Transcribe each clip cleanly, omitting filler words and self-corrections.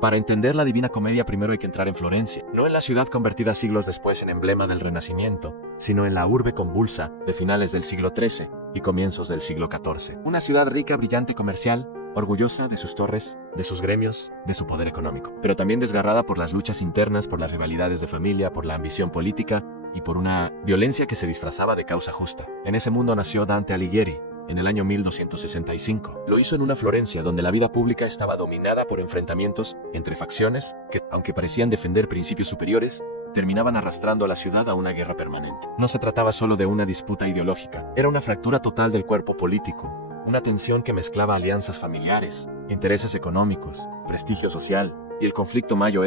Para entender la Divina Comedia primero hay que entrar en Florencia, no en la ciudad convertida siglos después en emblema del Renacimiento, sino en la urbe convulsa de finales del siglo XIII y comienzos del siglo XIV. Una ciudad rica, brillante, comercial, orgullosa de sus torres, de sus gremios, de su poder económico, pero también desgarrada por las luchas internas, por las rivalidades de familia, por la ambición política y por una violencia que se disfrazaba de causa justa. En ese mundo nació Dante Alighieri, en el año 1265. Lo hizo en una Florencia donde la vida pública estaba dominada por enfrentamientos entre facciones que, aunque parecían defender principios superiores, terminaban arrastrando a la ciudad a una guerra permanente. No se trataba solo de una disputa ideológica, era una fractura total del cuerpo político, una tensión que mezclaba alianzas familiares, intereses económicos, prestigio social y el conflicto mayor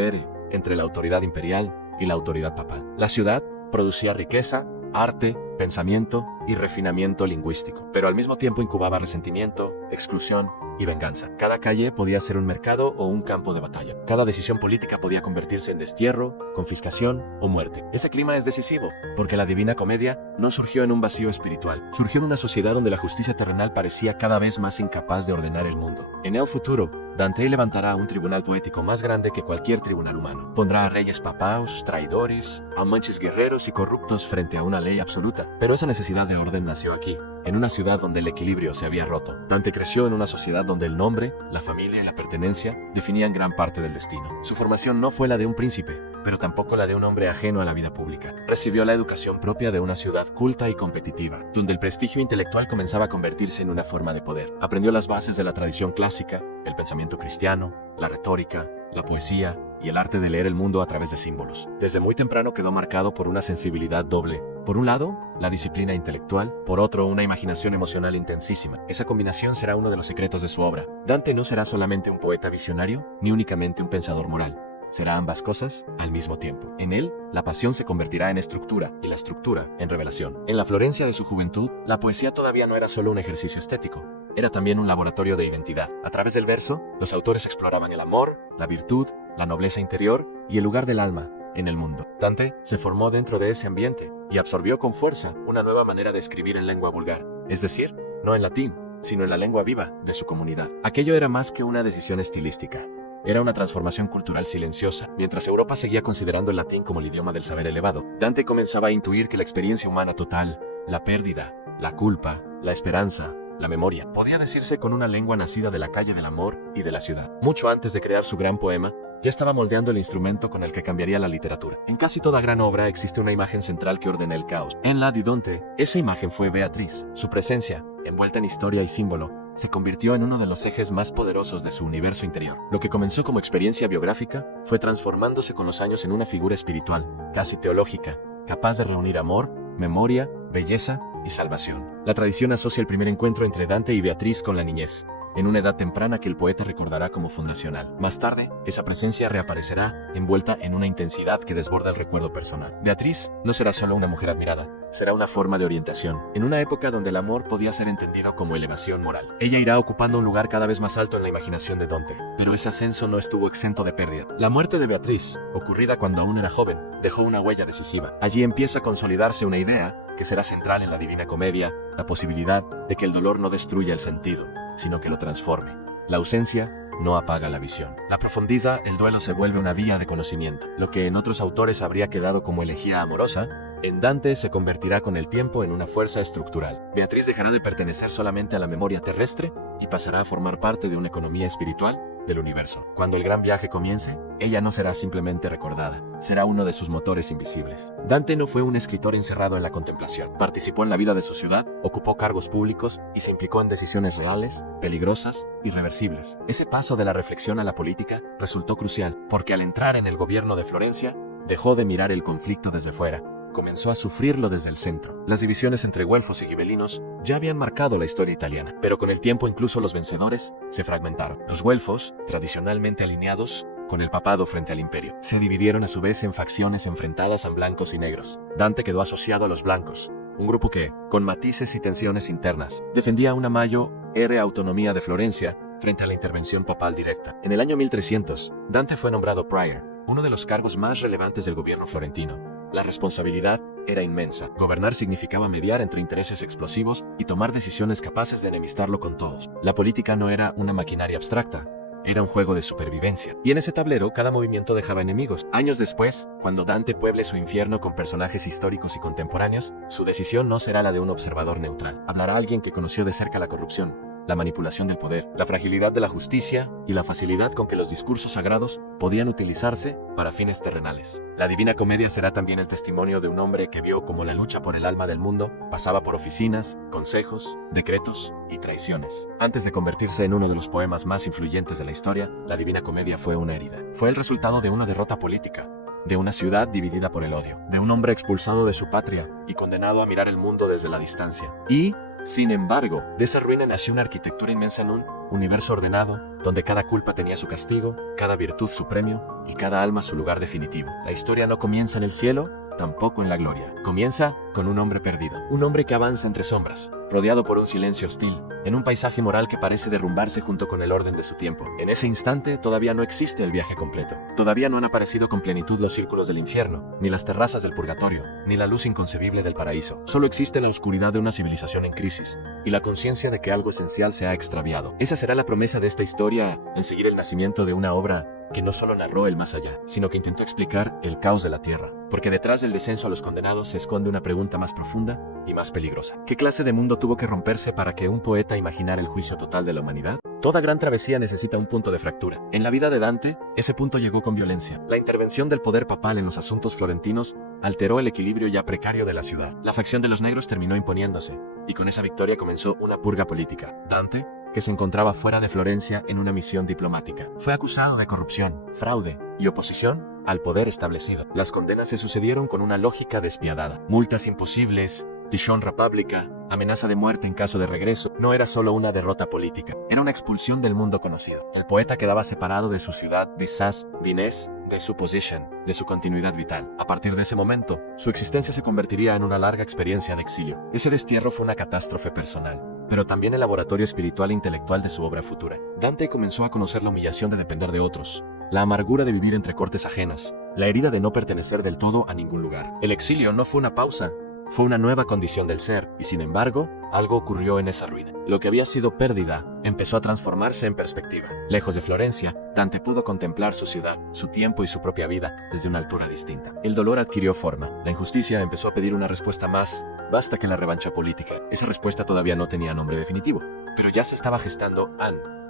entre la autoridad imperial y la autoridad papal. La ciudad producía riqueza, arte, pensamiento y refinamiento lingüístico, pero al mismo tiempo incubaba resentimiento, exclusión y venganza. Cada calle podía ser un mercado o un campo de batalla. Cada decisión política podía convertirse en destierro, confiscación o muerte. Ese clima es decisivo, porque la Divina Comedia no surgió en un vacío espiritual. Surgió en una sociedad donde la justicia terrenal parecía cada vez más incapaz de ordenar el mundo. En el futuro, Dante levantará un tribunal poético más grande que cualquier tribunal humano. Pondrá a reyes papaos, traidores, amantes guerreros y corruptos frente a una ley absoluta. Pero esa necesidad de orden nació aquí, en una ciudad donde el equilibrio se había roto. Dante creció en una sociedad donde el nombre, la familia y la pertenencia definían gran parte del destino. Su formación no fue la de un príncipe, pero tampoco la de un hombre ajeno a la vida pública. Recibió la educación propia de una ciudad culta y competitiva, donde el prestigio intelectual comenzaba a convertirse en una forma de poder. Aprendió las bases de la tradición clásica, el pensamiento cristiano, la retórica, la poesía y el arte de leer el mundo a través de símbolos. Desde muy temprano quedó marcado por una sensibilidad doble. Por un lado, la disciplina intelectual, por otro, una imaginación emocional intensísima. Esa combinación será uno de los secretos de su obra. Dante no será solamente un poeta visionario, ni únicamente un pensador moral. Será ambas cosas al mismo tiempo. En él, la pasión se convertirá en estructura y la estructura en revelación. En la Florencia de su juventud, la poesía todavía no era solo un ejercicio estético, era también un laboratorio de identidad. A través del verso, los autores exploraban el amor, la virtud, la nobleza interior y el lugar del alma en el mundo. Dante se formó dentro de ese ambiente y absorbió con fuerza una nueva manera de escribir en lengua vulgar, es decir, no en latín, sino en la lengua viva de su comunidad. Aquello era más que una decisión estilística. Era una transformación cultural silenciosa. Mientras Europa seguía considerando el latín como el idioma del saber elevado, Dante comenzaba a intuir que la experiencia humana total, la pérdida, la culpa, la esperanza, la memoria, podía decirse con una lengua nacida de la calle del amor y de la ciudad. Mucho antes de crear su gran poema, ya estaba moldeando el instrumento con el que cambiaría la literatura. En casi toda gran obra existe una imagen central que ordena el caos. En la de Dante, esa imagen fue Beatriz. Su presencia, envuelta en historia y símbolo, se convirtió en uno de los ejes más poderosos de su universo interior. Lo que comenzó como experiencia biográfica fue transformándose con los años en una figura espiritual, casi teológica, capaz de reunir amor, memoria, belleza y salvación. La tradición asocia el primer encuentro entre Dante y Beatriz con la niñez, en una edad temprana que el poeta recordará como fundacional. Más tarde, esa presencia reaparecerá envuelta en una intensidad que desborda el recuerdo personal. Beatriz no será solo una mujer admirada, será una forma de orientación, en una época donde el amor podía ser entendido como elevación moral. Ella irá ocupando un lugar cada vez más alto en la imaginación de Dante, pero ese ascenso no estuvo exento de pérdida. La muerte de Beatriz, ocurrida cuando aún era joven, dejó una huella decisiva. Allí empieza a consolidarse una idea que será central en la Divina Comedia, la posibilidad de que el dolor no destruya el sentido, sino que lo transforme. La ausencia no apaga la visión. La profundiza, el duelo se vuelve una vía de conocimiento. Lo que en otros autores habría quedado como elegía amorosa, en Dante se convertirá con el tiempo en una fuerza estructural. Beatriz dejará de pertenecer solamente a la memoria terrestre y pasará a formar parte de una economía espiritual del universo. Cuando el gran viaje comience, ella no será simplemente recordada, será uno de sus motores invisibles. Dante no fue un escritor encerrado en la contemplación. Participó en la vida de su ciudad, ocupó cargos públicos y se implicó en decisiones reales, peligrosas, irreversibles. Ese paso de la reflexión a la política resultó crucial, porque al entrar en el gobierno de Florencia, dejó de mirar el conflicto desde fuera. Comenzó a sufrirlo desde el centro. Las divisiones entre güelfos y gibelinos ya habían marcado la historia italiana, pero con el tiempo incluso los vencedores se fragmentaron. Los güelfos, tradicionalmente alineados con el papado frente al imperio, se dividieron a su vez en facciones enfrentadas a blancos y negros. Dante quedó asociado a los blancos, un grupo que, con matices y tensiones internas, defendía una mayor autonomía de Florencia frente a la intervención papal directa. En el año 1300, Dante fue nombrado prior, uno de los cargos más relevantes del gobierno florentino. La responsabilidad era inmensa. Gobernar significaba mediar entre intereses explosivos y tomar decisiones capaces de enemistarlo con todos. La política no era una maquinaria abstracta, era un juego de supervivencia, y en ese tablero cada movimiento dejaba enemigos. Años después, cuando Dante pueble su infierno con personajes históricos y contemporáneos, su decisión no será la de un observador neutral. Hablará alguien que conoció de cerca la corrupción, la manipulación del poder, la fragilidad de la justicia y la facilidad con que los discursos sagrados podían utilizarse para fines terrenales. La Divina Comedia será también el testimonio de un hombre que vio cómo la lucha por el alma del mundo pasaba por oficinas, consejos, decretos y traiciones. Antes de convertirse en uno de los poemas más influyentes de la historia, la Divina Comedia fue una herida. Fue el resultado de una derrota política, de una ciudad dividida por el odio, de un hombre expulsado de su patria y condenado a mirar el mundo desde la distancia. Y, sin embargo, de esa ruina nació una arquitectura inmensa en un universo ordenado, donde cada culpa tenía su castigo, cada virtud su premio y cada alma su lugar definitivo. La historia no comienza en el cielo, tampoco en la gloria. Comienza con un hombre perdido, un hombre que avanza entre sombras, rodeado por un silencio hostil, en un paisaje moral que parece derrumbarse junto con el orden de su tiempo. En ese instante todavía no existe el viaje completo. Todavía no han aparecido con plenitud los círculos del infierno, ni las terrazas del purgatorio, ni la luz inconcebible del paraíso. Solo existe la oscuridad de una civilización en crisis, y la conciencia de que algo esencial se ha extraviado. Esa será la promesa de esta historia en seguir el nacimiento de una obra que no solo narró el más allá, sino que intentó explicar el caos de la tierra, porque detrás del descenso a los condenados se esconde una pregunta más profunda y más peligrosa. ¿Qué clase de mundo tuvo que romperse para que un poeta imaginara el juicio total de la humanidad? Toda gran travesía necesita un punto de fractura. En la vida de Dante, ese punto llegó con violencia. La intervención del poder papal en los asuntos florentinos alteró el equilibrio ya precario de la ciudad. La facción de los negros terminó imponiéndose, y con esa victoria comenzó una purga política. Dante, que se encontraba fuera de Florencia en una misión diplomática, fue acusado de corrupción, fraude y oposición al poder establecido. Las condenas se sucedieron con una lógica despiadada. Multas imposibles, dishonra pública, amenaza de muerte en caso de regreso. No era solo una derrota política, era una expulsión del mundo conocido. El poeta quedaba separado de su ciudad, de Sas, Dinés, de su position, de su continuidad vital. A partir de ese momento, su existencia se convertiría en una larga experiencia de exilio. Ese destierro fue una catástrofe personal, pero también el laboratorio espiritual e intelectual de su obra futura. Dante comenzó a conocer la humillación de depender de otros, la amargura de vivir entre cortes ajenas, la herida de no pertenecer del todo a ningún lugar. El exilio no fue una pausa, fue una nueva condición del ser, y sin embargo, algo ocurrió en esa ruina. Lo que había sido pérdida empezó a transformarse en perspectiva. Lejos de Florencia, Dante pudo contemplar su ciudad, su tiempo y su propia vida desde una altura distinta. El dolor adquirió forma. La injusticia empezó a pedir una respuesta más vasta que la revancha política. Esa respuesta todavía no tenía nombre definitivo, pero ya se estaba gestando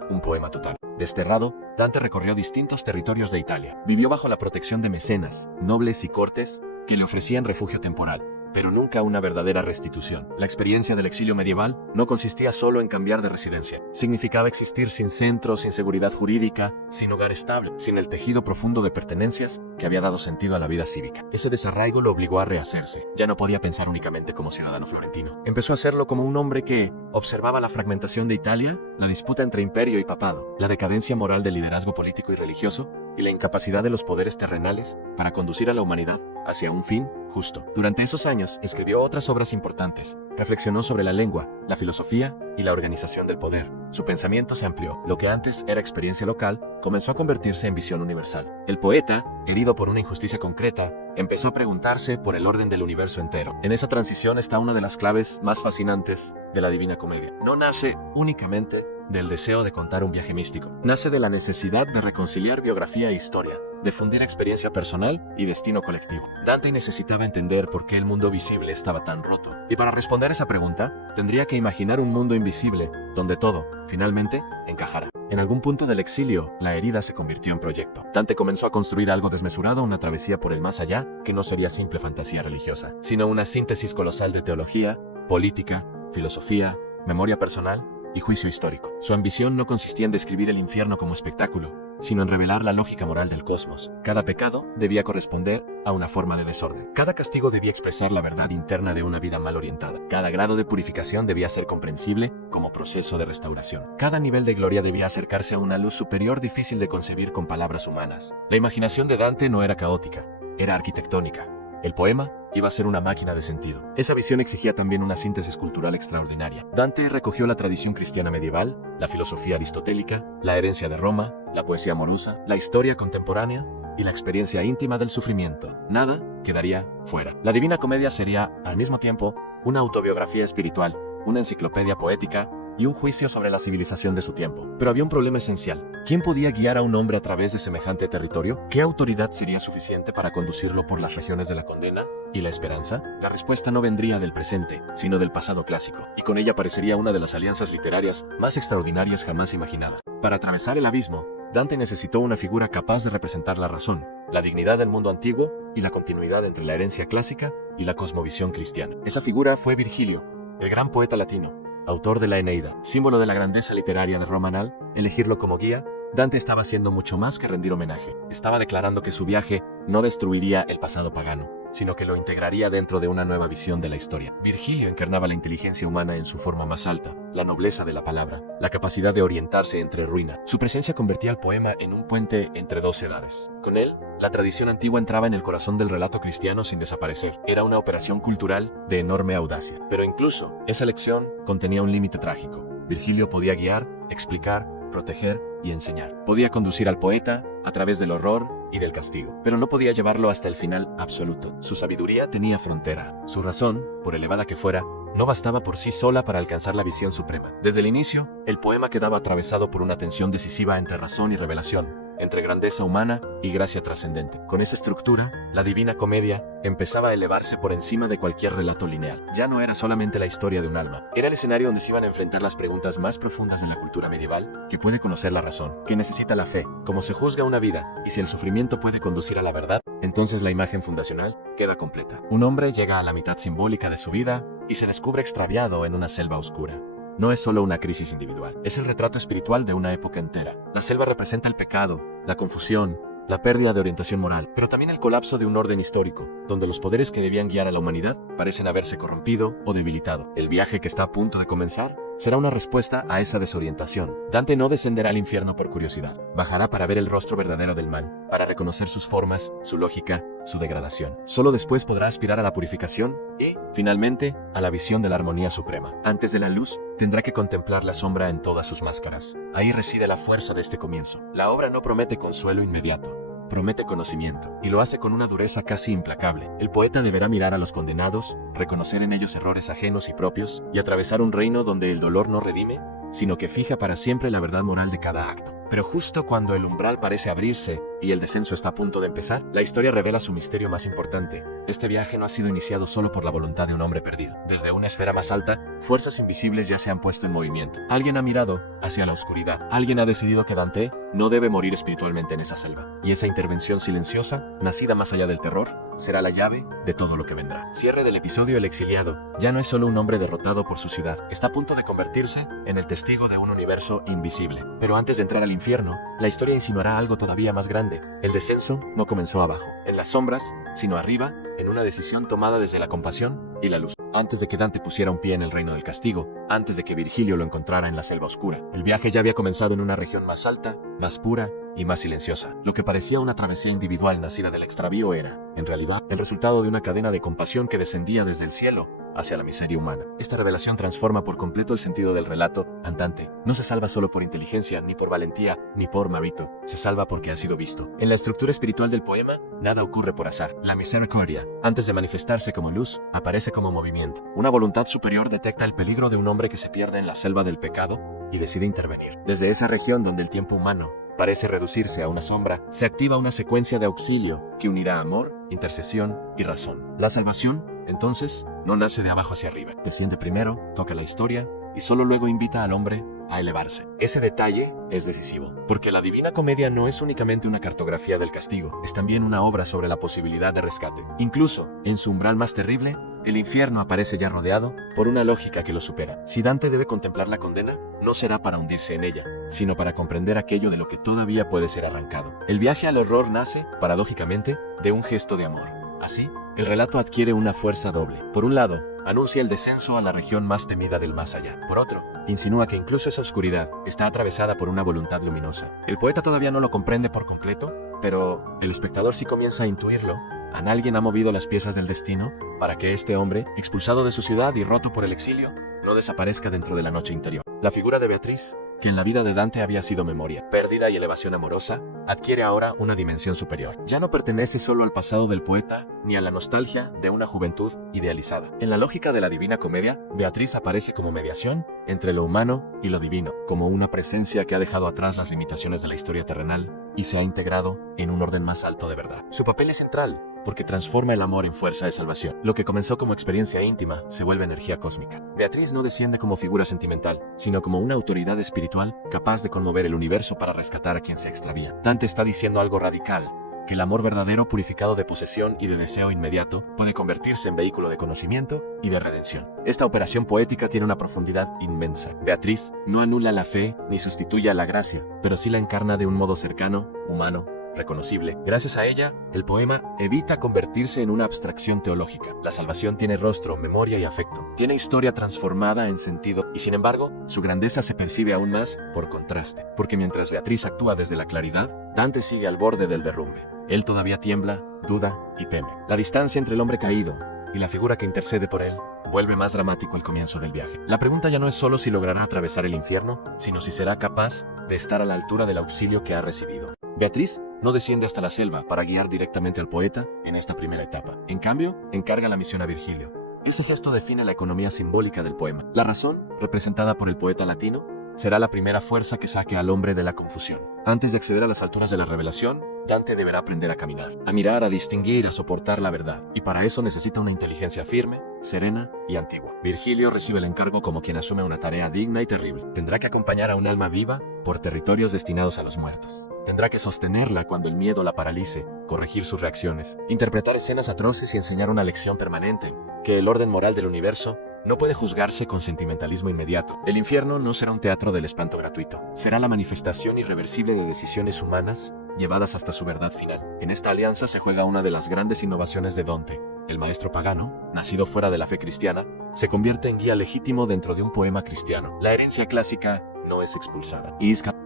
un poema total. Desterrado, Dante recorrió distintos territorios de Italia. Vivió bajo la protección de mecenas, nobles y cortes que le ofrecían refugio temporal, pero nunca una verdadera restitución. La experiencia del exilio medieval no consistía solo en cambiar de residencia. Significaba existir sin centro, sin seguridad jurídica, sin hogar estable, sin el tejido profundo de pertenencias que había dado sentido a la vida cívica. Ese desarraigo lo obligó a rehacerse. Ya no podía pensar únicamente como ciudadano florentino. Empezó a hacerlo como un hombre que observaba la fragmentación de Italia, la disputa entre imperio y papado, la decadencia moral del liderazgo político y religioso, y la incapacidad de los poderes terrenales para conducir a la humanidad hacia un fin justo. Durante esos años escribió otras obras importantes. Reflexionó sobre la lengua, la filosofía y la organización del poder. Su pensamiento se amplió. Lo que antes era experiencia local comenzó a convertirse en visión universal. El poeta, herido por una injusticia concreta, empezó a preguntarse por el orden del universo entero. En esa transición está una de las claves más fascinantes de la Divina Comedia. No nace únicamente del deseo de contar un viaje místico. Nace de la necesidad de reconciliar biografía e historia, de fundir experiencia personal y destino colectivo. Dante necesitaba entender por qué el mundo visible estaba tan roto. Y para responder esa pregunta, tendría que imaginar un mundo invisible, donde todo, finalmente, encajara. En algún punto del exilio, la herida se convirtió en proyecto. Dante comenzó a construir algo desmesurado, una travesía por el más allá, que no sería simple fantasía religiosa, sino una síntesis colosal de teología, política, filosofía, memoria personal y juicio histórico. Su ambición no consistía en describir el infierno como espectáculo, sino en revelar la lógica moral del cosmos. Cada pecado debía corresponder a una forma de desorden. Cada castigo debía expresar la verdad interna de una vida mal orientada. Cada grado de purificación debía ser comprensible como proceso de restauración. Cada nivel de gloria debía acercarse a una luz superior difícil de concebir con palabras humanas. La imaginación de Dante no era caótica, era arquitectónica. El poema iba a ser una máquina de sentido. Esa visión exigía también una síntesis cultural extraordinaria. Dante recogió la tradición cristiana medieval, la filosofía aristotélica, la herencia de Roma, la poesía amorosa, la historia contemporánea y la experiencia íntima del sufrimiento. Nada quedaría fuera. La Divina Comedia sería, al mismo tiempo, una autobiografía espiritual, una enciclopedia poética y un juicio sobre la civilización de su tiempo. Pero había un problema esencial. ¿Quién podía guiar a un hombre a través de semejante territorio? ¿Qué autoridad sería suficiente para conducirlo por las regiones de la condena y la esperanza? La respuesta no vendría del presente, sino del pasado clásico, y con ella aparecería una de las alianzas literarias más extraordinarias jamás imaginadas. Para atravesar el abismo, Dante necesitó una figura capaz de representar la razón, la dignidad del mundo antiguo y la continuidad entre la herencia clásica y la cosmovisión cristiana. Esa figura fue Virgilio, el gran poeta latino, autor de la Eneida, símbolo de la grandeza literaria de Romanal. Elegirlo como guía, Dante estaba haciendo mucho más que rendir homenaje. Estaba declarando que su viaje no destruiría el pasado pagano, sino que lo integraría dentro de una nueva visión de la historia. Virgilio encarnaba la inteligencia humana en su forma más alta, la nobleza de la palabra, la capacidad de orientarse entre ruina. Su presencia convertía al poema en un puente entre dos edades. Con él, la tradición antigua entraba en el corazón del relato cristiano sin desaparecer. Era una operación cultural de enorme audacia. Pero incluso, esa lección contenía un límite trágico. Virgilio podía guiar, explicar, proteger y enseñar. Podía conducir al poeta a través del horror y del castigo, pero no podía llevarlo hasta el final absoluto. Su sabiduría tenía frontera. Su razón, por elevada que fuera, no bastaba por sí sola para alcanzar la visión suprema. Desde el inicio, el poema quedaba atravesado por una tensión decisiva entre razón y revelación, entre grandeza humana y gracia trascendente. Con esa estructura, la Divina Comedia empezaba a elevarse por encima de cualquier relato lineal. Ya no era solamente la historia de un alma, era el escenario donde se iban a enfrentar las preguntas más profundas de la cultura medieval: ¿qué puede conocer la razón? ¿Qué necesita la fe? ¿Cómo se juzga una vida? Y si el sufrimiento puede conducir a la verdad, entonces la imagen fundacional queda completa. Un hombre llega a la mitad simbólica de su vida y se descubre extraviado en una selva oscura. No es solo una crisis individual, es el retrato espiritual de una época entera. La selva representa el pecado, la confusión, la pérdida de orientación moral, pero también el colapso de un orden histórico, donde los poderes que debían guiar a la humanidad parecen haberse corrompido o debilitado. El viaje que está a punto de comenzar será una respuesta a esa desorientación. Dante no descenderá al infierno por curiosidad, bajará para ver el rostro verdadero del mal, para reconocer sus formas, su lógica, su degradación. Solo después podrá aspirar a la purificación y, finalmente, a la visión de la armonía suprema. Antes de la luz, tendrá que contemplar la sombra en todas sus máscaras. Ahí reside la fuerza de este comienzo. La obra no promete consuelo inmediato, promete conocimiento, y lo hace con una dureza casi implacable. El poeta deberá mirar a los condenados, reconocer en ellos errores ajenos y propios, y atravesar un reino donde el dolor no redime, sino que fija para siempre la verdad moral de cada acto. Pero justo cuando el umbral parece abrirse y el descenso está a punto de empezar, la historia revela su misterio más importante. Este viaje no ha sido iniciado solo por la voluntad de un hombre perdido. Desde una esfera más alta, fuerzas invisibles ya se han puesto en movimiento. Alguien ha mirado hacia la oscuridad. Alguien ha decidido que Dante no debe morir espiritualmente en esa selva. Y esa intervención silenciosa, nacida más allá del terror, será la llave de todo lo que vendrá. Cierre del episodio: El exiliado ya no es solo un hombre derrotado por su ciudad. Está a punto de convertirse en el testigo de un universo invisible. Pero antes de entrar al infierno, la historia insinuará algo todavía más grande. El descenso no comenzó abajo, en las sombras, sino arriba, en una decisión tomada desde la compasión y la luz. Antes de que Dante pusiera un pie en el reino del castigo, antes de que Virgilio lo encontrara en la selva oscura, el viaje ya había comenzado en una región más alta, más pura y más silenciosa. Lo que parecía una travesía individual nacida del extravío era, en realidad, el resultado de una cadena de compasión que descendía desde el cielo hacia la miseria humana. Esta revelación transforma por completo el sentido del relato. Dante no se salva solo por inteligencia, ni por valentía, ni por mérito. Se salva porque ha sido visto. En la estructura espiritual del poema, nada ocurre por azar. La misericordia, antes de manifestarse como luz, aparece como movimiento. Una voluntad superior detecta el peligro de un hombre que se pierde en la selva del pecado y decide intervenir. Desde esa región donde el tiempo humano parece reducirse a una sombra, se activa una secuencia de auxilio que unirá amor, intercesión y razón. La salvación, entonces, no nace de abajo hacia arriba. Desciende primero, toca la historia y solo luego invita al hombre a elevarse. Ese detalle es decisivo, porque la Divina Comedia no es únicamente una cartografía del castigo, es también una obra sobre la posibilidad de rescate. Incluso, en su umbral más terrible, el infierno aparece ya rodeado por una lógica que lo supera. Si Dante debe contemplar la condena, no será para hundirse en ella, sino para comprender aquello de lo que todavía puede ser arrancado. El viaje al horror nace, paradójicamente, de un gesto de amor. Así, el relato adquiere una fuerza doble. Por un lado, anuncia el descenso a la región más temida del más allá. Por otro, insinúa que incluso esa oscuridad está atravesada por una voluntad luminosa. El poeta todavía no lo comprende por completo, pero el espectador sí comienza a intuirlo. Alguien ha movido las piezas del destino para que este hombre, expulsado de su ciudad y roto por el exilio, no desaparezca dentro de la noche interior. La figura de Beatriz que en la vida de Dante había sido memoria, pérdida y elevación amorosa, adquiere ahora una dimensión superior. Ya no pertenece solo al pasado del poeta, ni a la nostalgia de una juventud idealizada. En la lógica de la Divina Comedia, Beatriz aparece como mediación entre lo humano y lo divino, como una presencia que ha dejado atrás las limitaciones de la historia terrenal y se ha integrado en un orden más alto de verdad. Su papel es central, porque transforma el amor en fuerza de salvación. Lo que comenzó como experiencia íntima se vuelve energía cósmica. Beatriz no desciende como figura sentimental, sino como una autoridad espiritual capaz de conmover el universo para rescatar a quien se extravía. Dante está diciendo algo radical, que el amor verdadero purificado de posesión y de deseo inmediato puede convertirse en vehículo de conocimiento y de redención. Esta operación poética tiene una profundidad inmensa. Beatriz no anula la fe ni sustituye a la gracia, pero sí la encarna de un modo cercano, humano, reconocible. Gracias a ella, el poema evita convertirse en una abstracción teológica. La salvación tiene rostro, memoria y afecto. Tiene historia transformada en sentido y sin embargo, su grandeza se percibe aún más por contraste. Porque mientras Beatriz actúa desde la claridad, Dante sigue al borde del derrumbe. Él todavía tiembla, duda y teme. La distancia entre el hombre caído y la figura que intercede por él vuelve más dramático el comienzo del viaje. La pregunta ya no es solo si logrará atravesar el infierno, sino si será capaz de estar a la altura del auxilio que ha recibido. Beatriz no desciende hasta la selva para guiar directamente al poeta en esta primera etapa. En cambio, encarga la misión a Virgilio. Ese gesto define la economía simbólica del poema. La razón, representada por el poeta latino, será la primera fuerza que saque al hombre de la confusión. Antes de acceder a las alturas de la revelación, Dante deberá aprender a caminar, a mirar, a distinguir, a soportar la verdad. Y para eso necesita una inteligencia firme, serena y antigua. Virgilio recibe el encargo como quien asume una tarea digna y terrible. Tendrá que acompañar a un alma viva por territorios destinados a los muertos. Tendrá que sostenerla cuando el miedo la paralice, corregir sus reacciones, interpretar escenas atroces y enseñar una lección permanente, que el orden moral del universo no puede juzgarse con sentimentalismo inmediato. El infierno no será un teatro del espanto gratuito. Será la manifestación irreversible de decisiones humanas llevadas hasta su verdad final. En esta alianza se juega una de las grandes innovaciones de Dante. El maestro pagano, nacido fuera de la fe cristiana, se convierte en guía legítimo dentro de un poema cristiano. La herencia clásica no es expulsada.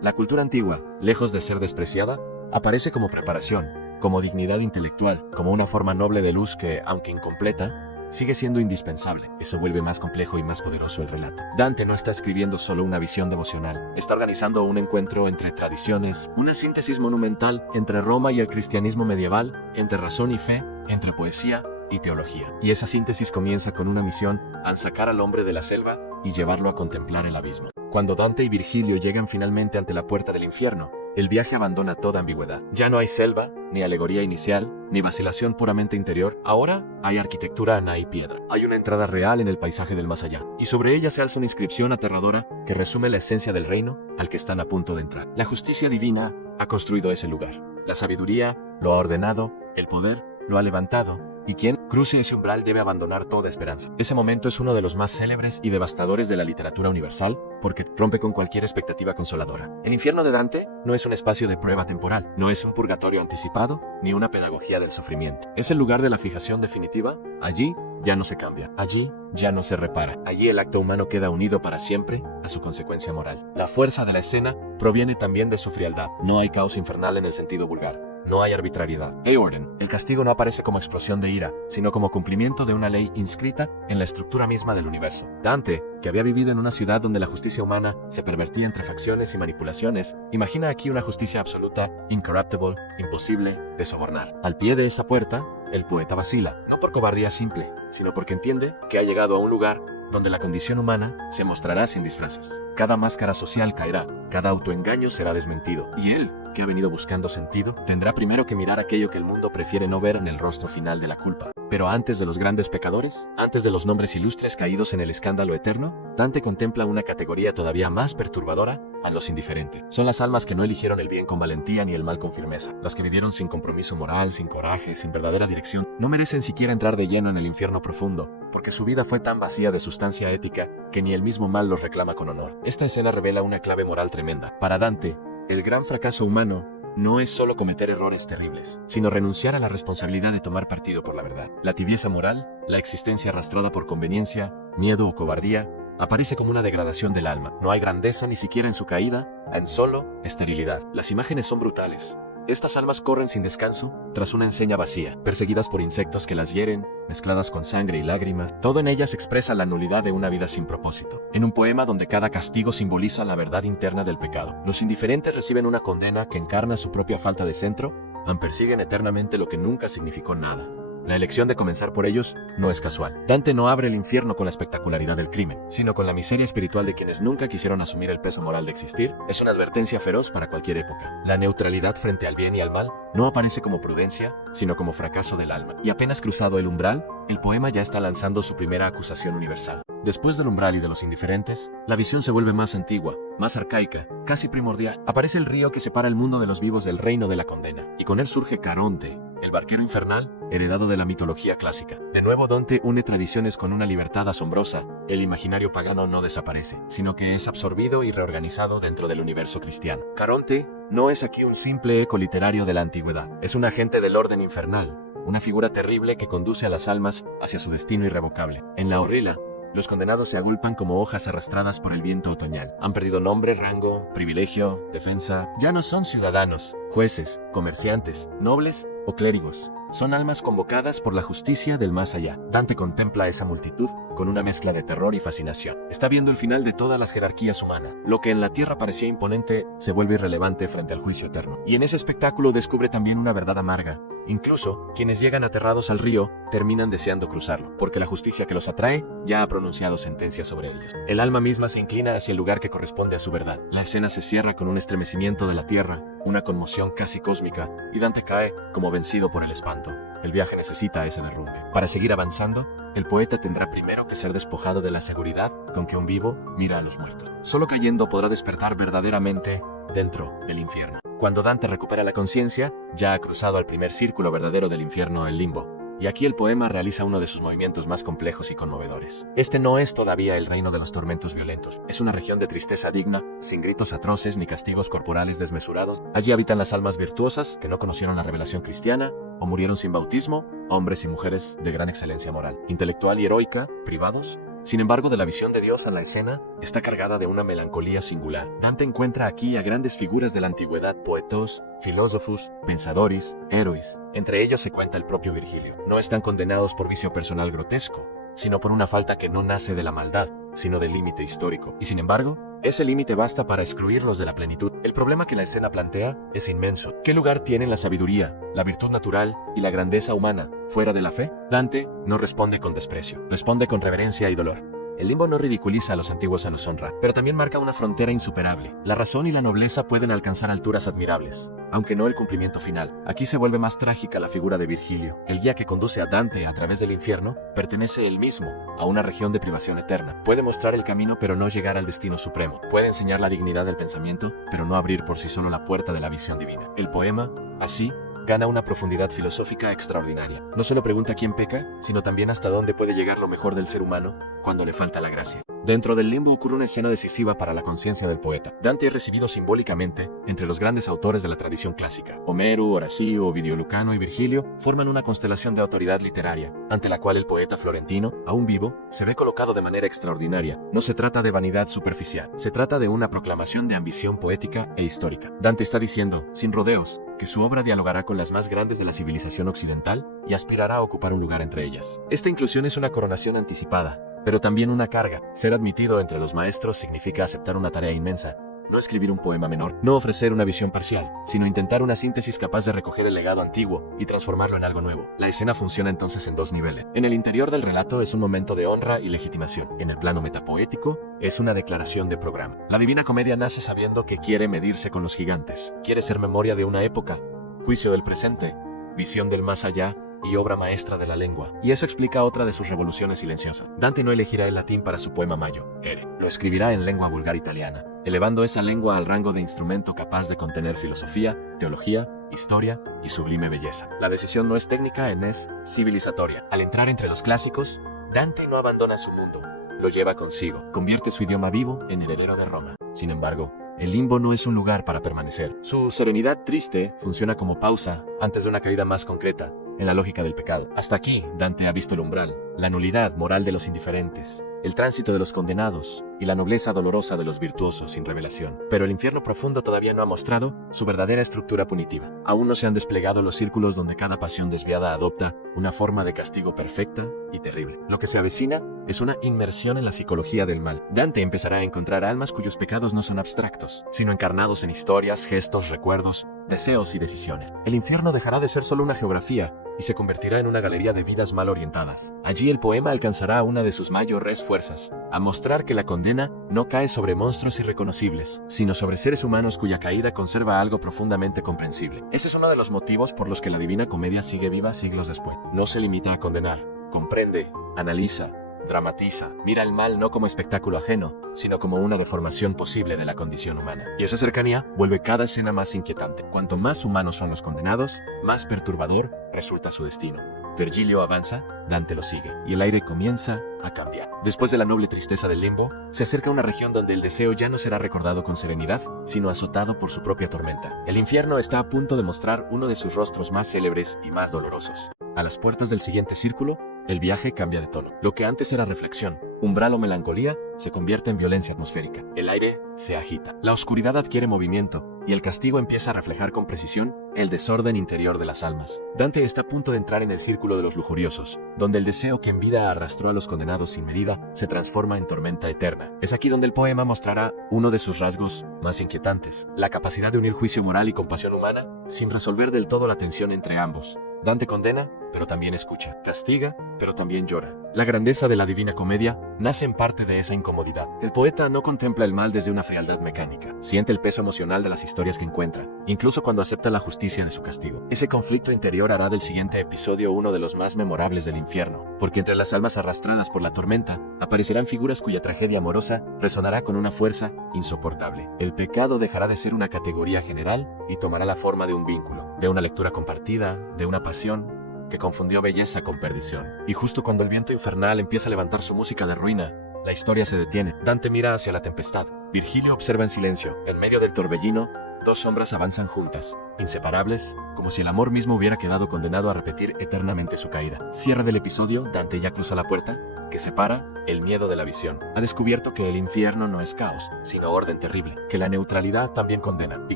La cultura antigua, lejos de ser despreciada, aparece como preparación, como dignidad intelectual, como una forma noble de luz que, aunque incompleta, sigue siendo indispensable. Eso vuelve más complejo y más poderoso el relato. Dante no está escribiendo solo una visión devocional, está organizando un encuentro entre tradiciones, una síntesis monumental entre Roma y el cristianismo medieval, entre razón y fe, entre poesía y teología. Y esa síntesis comienza con una misión al sacar al hombre de la selva y llevarlo a contemplar el abismo. Cuando Dante y Virgilio llegan finalmente ante la puerta del infierno, el viaje abandona toda ambigüedad. Ya no hay selva, ni alegoría inicial, ni vacilación puramente interior. Ahora hay arquitectura ana y piedra. Hay una entrada real en el paisaje del más allá. Y sobre ella se alza una inscripción aterradora que resume la esencia del reino al que están a punto de entrar. La justicia divina ha construido ese lugar. La sabiduría lo ha ordenado, el poder lo ha levantado, y quien cruce ese umbral debe abandonar toda esperanza. Ese momento es uno de los más célebres y devastadores de la literatura universal, porque rompe con cualquier expectativa consoladora. El infierno de Dante no es un espacio de prueba temporal, no es un purgatorio anticipado, ni una pedagogía del sufrimiento. Es el lugar de la fijación definitiva. Allí ya no se cambia, allí ya no se repara. Allí el acto humano queda unido para siempre a su consecuencia moral. La fuerza de la escena proviene también de su frialdad. No hay caos infernal en el sentido vulgar. No hay arbitrariedad. Hay orden. El castigo no aparece como explosión de ira, sino como cumplimiento de una ley inscrita en la estructura misma del universo. Dante, que había vivido en una ciudad donde la justicia humana se pervertía entre facciones y manipulaciones, imagina aquí una justicia absoluta, incorruptible, imposible de sobornar. Al pie de esa puerta, el poeta vacila, no por cobardía simple, sino porque entiende que ha llegado a un lugar donde la condición humana se mostrará sin disfraces. Cada máscara social caerá, cada autoengaño será desmentido, y él, que ha venido buscando sentido, tendrá primero que mirar aquello que el mundo prefiere no ver en el rostro final de la culpa. Pero antes de los grandes pecadores, antes de los nombres ilustres caídos en el escándalo eterno, Dante contempla una categoría todavía más perturbadora: a los indiferentes. Son las almas que no eligieron el bien con valentía ni el mal con firmeza, las que vivieron sin compromiso moral, sin coraje, sin verdadera dirección. No merecen siquiera entrar de lleno en el infierno profundo, porque su vida fue tan vacía de sustancia ética que ni el mismo mal los reclama con honor. Esta escena revela una clave moral tremenda. Para Dante, el gran fracaso humano no es solo cometer errores terribles, sino renunciar a la responsabilidad de tomar partido por la verdad. La tibieza moral, la existencia arrastrada por conveniencia, miedo o cobardía, aparece como una degradación del alma. No hay grandeza ni siquiera en su caída, en solo esterilidad. Las imágenes son brutales. Estas almas corren sin descanso tras una enseña vacía, perseguidas por insectos que las hieren, mezcladas con sangre y lágrima. Todo en ellas expresa la nulidad de una vida sin propósito. En un poema donde cada castigo simboliza la verdad interna del pecado. Los indiferentes reciben una condena que encarna su propia falta de centro, persiguen eternamente lo que nunca significó nada. La elección de comenzar por ellos no es casual. Dante no abre el infierno con la espectacularidad del crimen, sino con la miseria espiritual de quienes nunca quisieron asumir el peso moral de existir. Es una advertencia feroz para cualquier época. La neutralidad frente al bien y al mal no aparece como prudencia, sino como fracaso del alma. Y apenas cruzado el umbral, el poema ya está lanzando su primera acusación universal. Después del umbral y de los indiferentes, la visión se vuelve más antigua, más arcaica, casi primordial. Aparece el río que separa el mundo de los vivos del reino de la condena, y con él surge Caronte, el barquero infernal, heredado de la mitología clásica. De nuevo Dante une tradiciones con una libertad asombrosa. El imaginario pagano no desaparece, sino que es absorbido y reorganizado dentro del universo cristiano. Caronte no es aquí un simple eco literario de la antigüedad, es un agente del orden infernal, una figura terrible que conduce a las almas hacia su destino irrevocable. En la horrila, los condenados se agolpan como hojas arrastradas por el viento otoñal. Han perdido nombre, rango, privilegio, defensa. Ya no son ciudadanos, jueces, comerciantes, nobles o clérigos. Son almas convocadas por la justicia del más allá. Dante contempla a esa multitud con una mezcla de terror y fascinación. Está viendo el final de todas las jerarquías humanas. Lo que en la tierra parecía imponente se vuelve irrelevante frente al juicio eterno. Y en ese espectáculo descubre también una verdad amarga. Incluso, quienes llegan aterrados al río terminan deseando cruzarlo, porque la justicia que los atrae ya ha pronunciado sentencia sobre ellos. El alma misma se inclina hacia el lugar que corresponde a su verdad. La escena se cierra con un estremecimiento de la tierra, una conmoción casi cósmica, y Dante cae como vencido por el espanto. El viaje necesita ese derrumbe. Para seguir avanzando, el poeta tendrá primero que ser despojado de la seguridad con que un vivo mira a los muertos. Solo cayendo podrá despertar verdaderamente dentro del infierno. Cuando Dante recupera la conciencia, ya ha cruzado al primer círculo verdadero del infierno, el limbo. Y aquí el poema realiza uno de sus movimientos más complejos y conmovedores. Este no es todavía el reino de los tormentos violentos. Es una región de tristeza digna, sin gritos atroces ni castigos corporales desmesurados. Allí habitan las almas virtuosas que no conocieron la revelación cristiana o murieron sin bautismo, hombres y mujeres de gran excelencia moral, intelectual y heroica, privados. Sin embargo, de la visión de Dios en la escena está cargada de una melancolía singular. Dante encuentra aquí a grandes figuras de la antigüedad, poetos, filósofos, pensadores, héroes. Entre ellos se cuenta el propio Virgilio. No están condenados por vicio personal grotesco, sino por una falta que no nace de la maldad, sino del límite histórico. Y sin embargo, ese límite basta para excluirlos de la plenitud. El problema que la escena plantea es inmenso. ¿Qué lugar tienen la sabiduría, la virtud natural y la grandeza humana fuera de la fe? Dante no responde con desprecio, responde con reverencia y dolor. El limbo no ridiculiza a los antiguos a los honra, pero también marca una frontera insuperable. La razón y la nobleza pueden alcanzar alturas admirables, aunque no el cumplimiento final. Aquí se vuelve más trágica la figura de Virgilio. El guía que conduce a Dante a través del infierno pertenece él mismo a una región de privación eterna. Puede mostrar el camino pero no llegar al destino supremo. Puede enseñar la dignidad del pensamiento, pero no abrir por sí solo la puerta de la visión divina. El poema, así, gana una profundidad filosófica extraordinaria. No solo pregunta quién peca, sino también hasta dónde puede llegar lo mejor del ser humano cuando le falta la gracia. Dentro del limbo ocurre una escena decisiva para la conciencia del poeta. Dante es recibido simbólicamente entre los grandes autores de la tradición clásica. Homero, Horacio, Ovidio Lucano y Virgilio forman una constelación de autoridad literaria, ante la cual el poeta florentino, aún vivo, se ve colocado de manera extraordinaria. No se trata de vanidad superficial, se trata de una proclamación de ambición poética e histórica. Dante está diciendo, sin rodeos, que su obra dialogará con las más grandes de la civilización occidental y aspirará a ocupar un lugar entre ellas. Esta inclusión es una coronación anticipada, pero también una carga. Ser admitido entre los maestros significa aceptar una tarea inmensa. No escribir un poema menor, no ofrecer una visión parcial, sino intentar una síntesis capaz de recoger el legado antiguo y transformarlo en algo nuevo. La escena funciona entonces en dos niveles. En el interior del relato es un momento de honra y legitimación. En el plano metapoético es una declaración de programa. La Divina Comedia nace sabiendo que quiere medirse con los gigantes. Quiere ser memoria de una época, juicio del presente, visión del más allá y obra maestra de la lengua. Y eso explica otra de sus revoluciones silenciosas. Dante no elegirá el latín para su poema Mayo, Ere. Lo escribirá en lengua vulgar italiana, elevando esa lengua al rango de instrumento capaz de contener filosofía, teología, historia y sublime belleza. La decisión no es técnica, es civilizatoria. Al entrar entre los clásicos, Dante no abandona su mundo, lo lleva consigo, convierte su idioma vivo en heredero de Roma. Sin embargo, el limbo no es un lugar para permanecer. Su serenidad triste funciona como pausa antes de una caída más concreta en la lógica del pecado. Hasta aquí, Dante ha visto el umbral, la nulidad moral de los indiferentes, el tránsito de los condenados y la nobleza dolorosa de los virtuosos sin revelación. Pero el infierno profundo todavía no ha mostrado su verdadera estructura punitiva. Aún no se han desplegado los círculos donde cada pasión desviada adopta una forma de castigo perfecta y terrible. Lo que se avecina es una inmersión en la psicología del mal. Dante empezará a encontrar almas cuyos pecados no son abstractos, sino encarnados en historias, gestos, recuerdos, deseos y decisiones. El infierno dejará de ser solo una geografía y se convertirá en una galería de vidas mal orientadas. Allí el poema alcanzará una de sus mayores fuerzas, a mostrar que la condena no cae sobre monstruos irreconocibles, sino sobre seres humanos cuya caída conserva algo profundamente comprensible. Ese es uno de los motivos por los que la Divina Comedia sigue viva siglos después. No se limita a condenar, comprende, analiza, dramatiza, mira el mal no como espectáculo ajeno, sino como una deformación posible de la condición humana. Y esa cercanía vuelve cada escena más inquietante. Cuanto más humanos son los condenados, más perturbador resulta su destino. Virgilio avanza, Dante lo sigue, y el aire comienza a cambiar. Después de la noble tristeza del limbo, se acerca a una región donde el deseo ya no será recordado con serenidad, sino azotado por su propia tormenta. El infierno está a punto de mostrar uno de sus rostros más célebres y más dolorosos. A las puertas del siguiente círculo, el viaje cambia de tono. Lo que antes era reflexión, umbral o melancolía, se convierte en violencia atmosférica. El aire se agita. La oscuridad adquiere movimiento, y el castigo empieza a reflejar con precisión el desorden interior de las almas. Dante está a punto de entrar en el círculo de los lujuriosos, donde el deseo que en vida arrastró a los condenados sin medida se transforma en tormenta eterna. Es aquí donde el poema mostrará uno de sus rasgos más inquietantes, la capacidad de unir juicio moral y compasión humana sin resolver del todo la tensión entre ambos. Dante condena, pero también escucha. Castiga, pero también llora. La grandeza de la Divina Comedia nace en parte de esa incomodidad. El poeta no contempla el mal desde una frialdad mecánica. Siente el peso emocional de las historias que encuentra, incluso cuando acepta la justicia de su castigo. Ese conflicto interior hará del siguiente episodio uno de los más memorables del infierno, porque entre las almas arrastradas por la tormenta aparecerán figuras cuya tragedia amorosa resonará con una fuerza insoportable. El pecado dejará de ser una categoría general y tomará la forma de un vínculo, de una lectura compartida, de una pasión que confundió belleza con perdición. Y justo cuando el viento infernal empieza a levantar su música de ruina, la historia se detiene. Dante mira hacia la tempestad. Virgilio observa en silencio. En medio del torbellino, dos sombras avanzan juntas, inseparables, como si el amor mismo hubiera quedado condenado a repetir eternamente su caída. Cierre del episodio, Dante ya cruza la puerta, que separa el miedo de la visión. Ha descubierto que el infierno no es caos, sino orden terrible, que la neutralidad también condena, y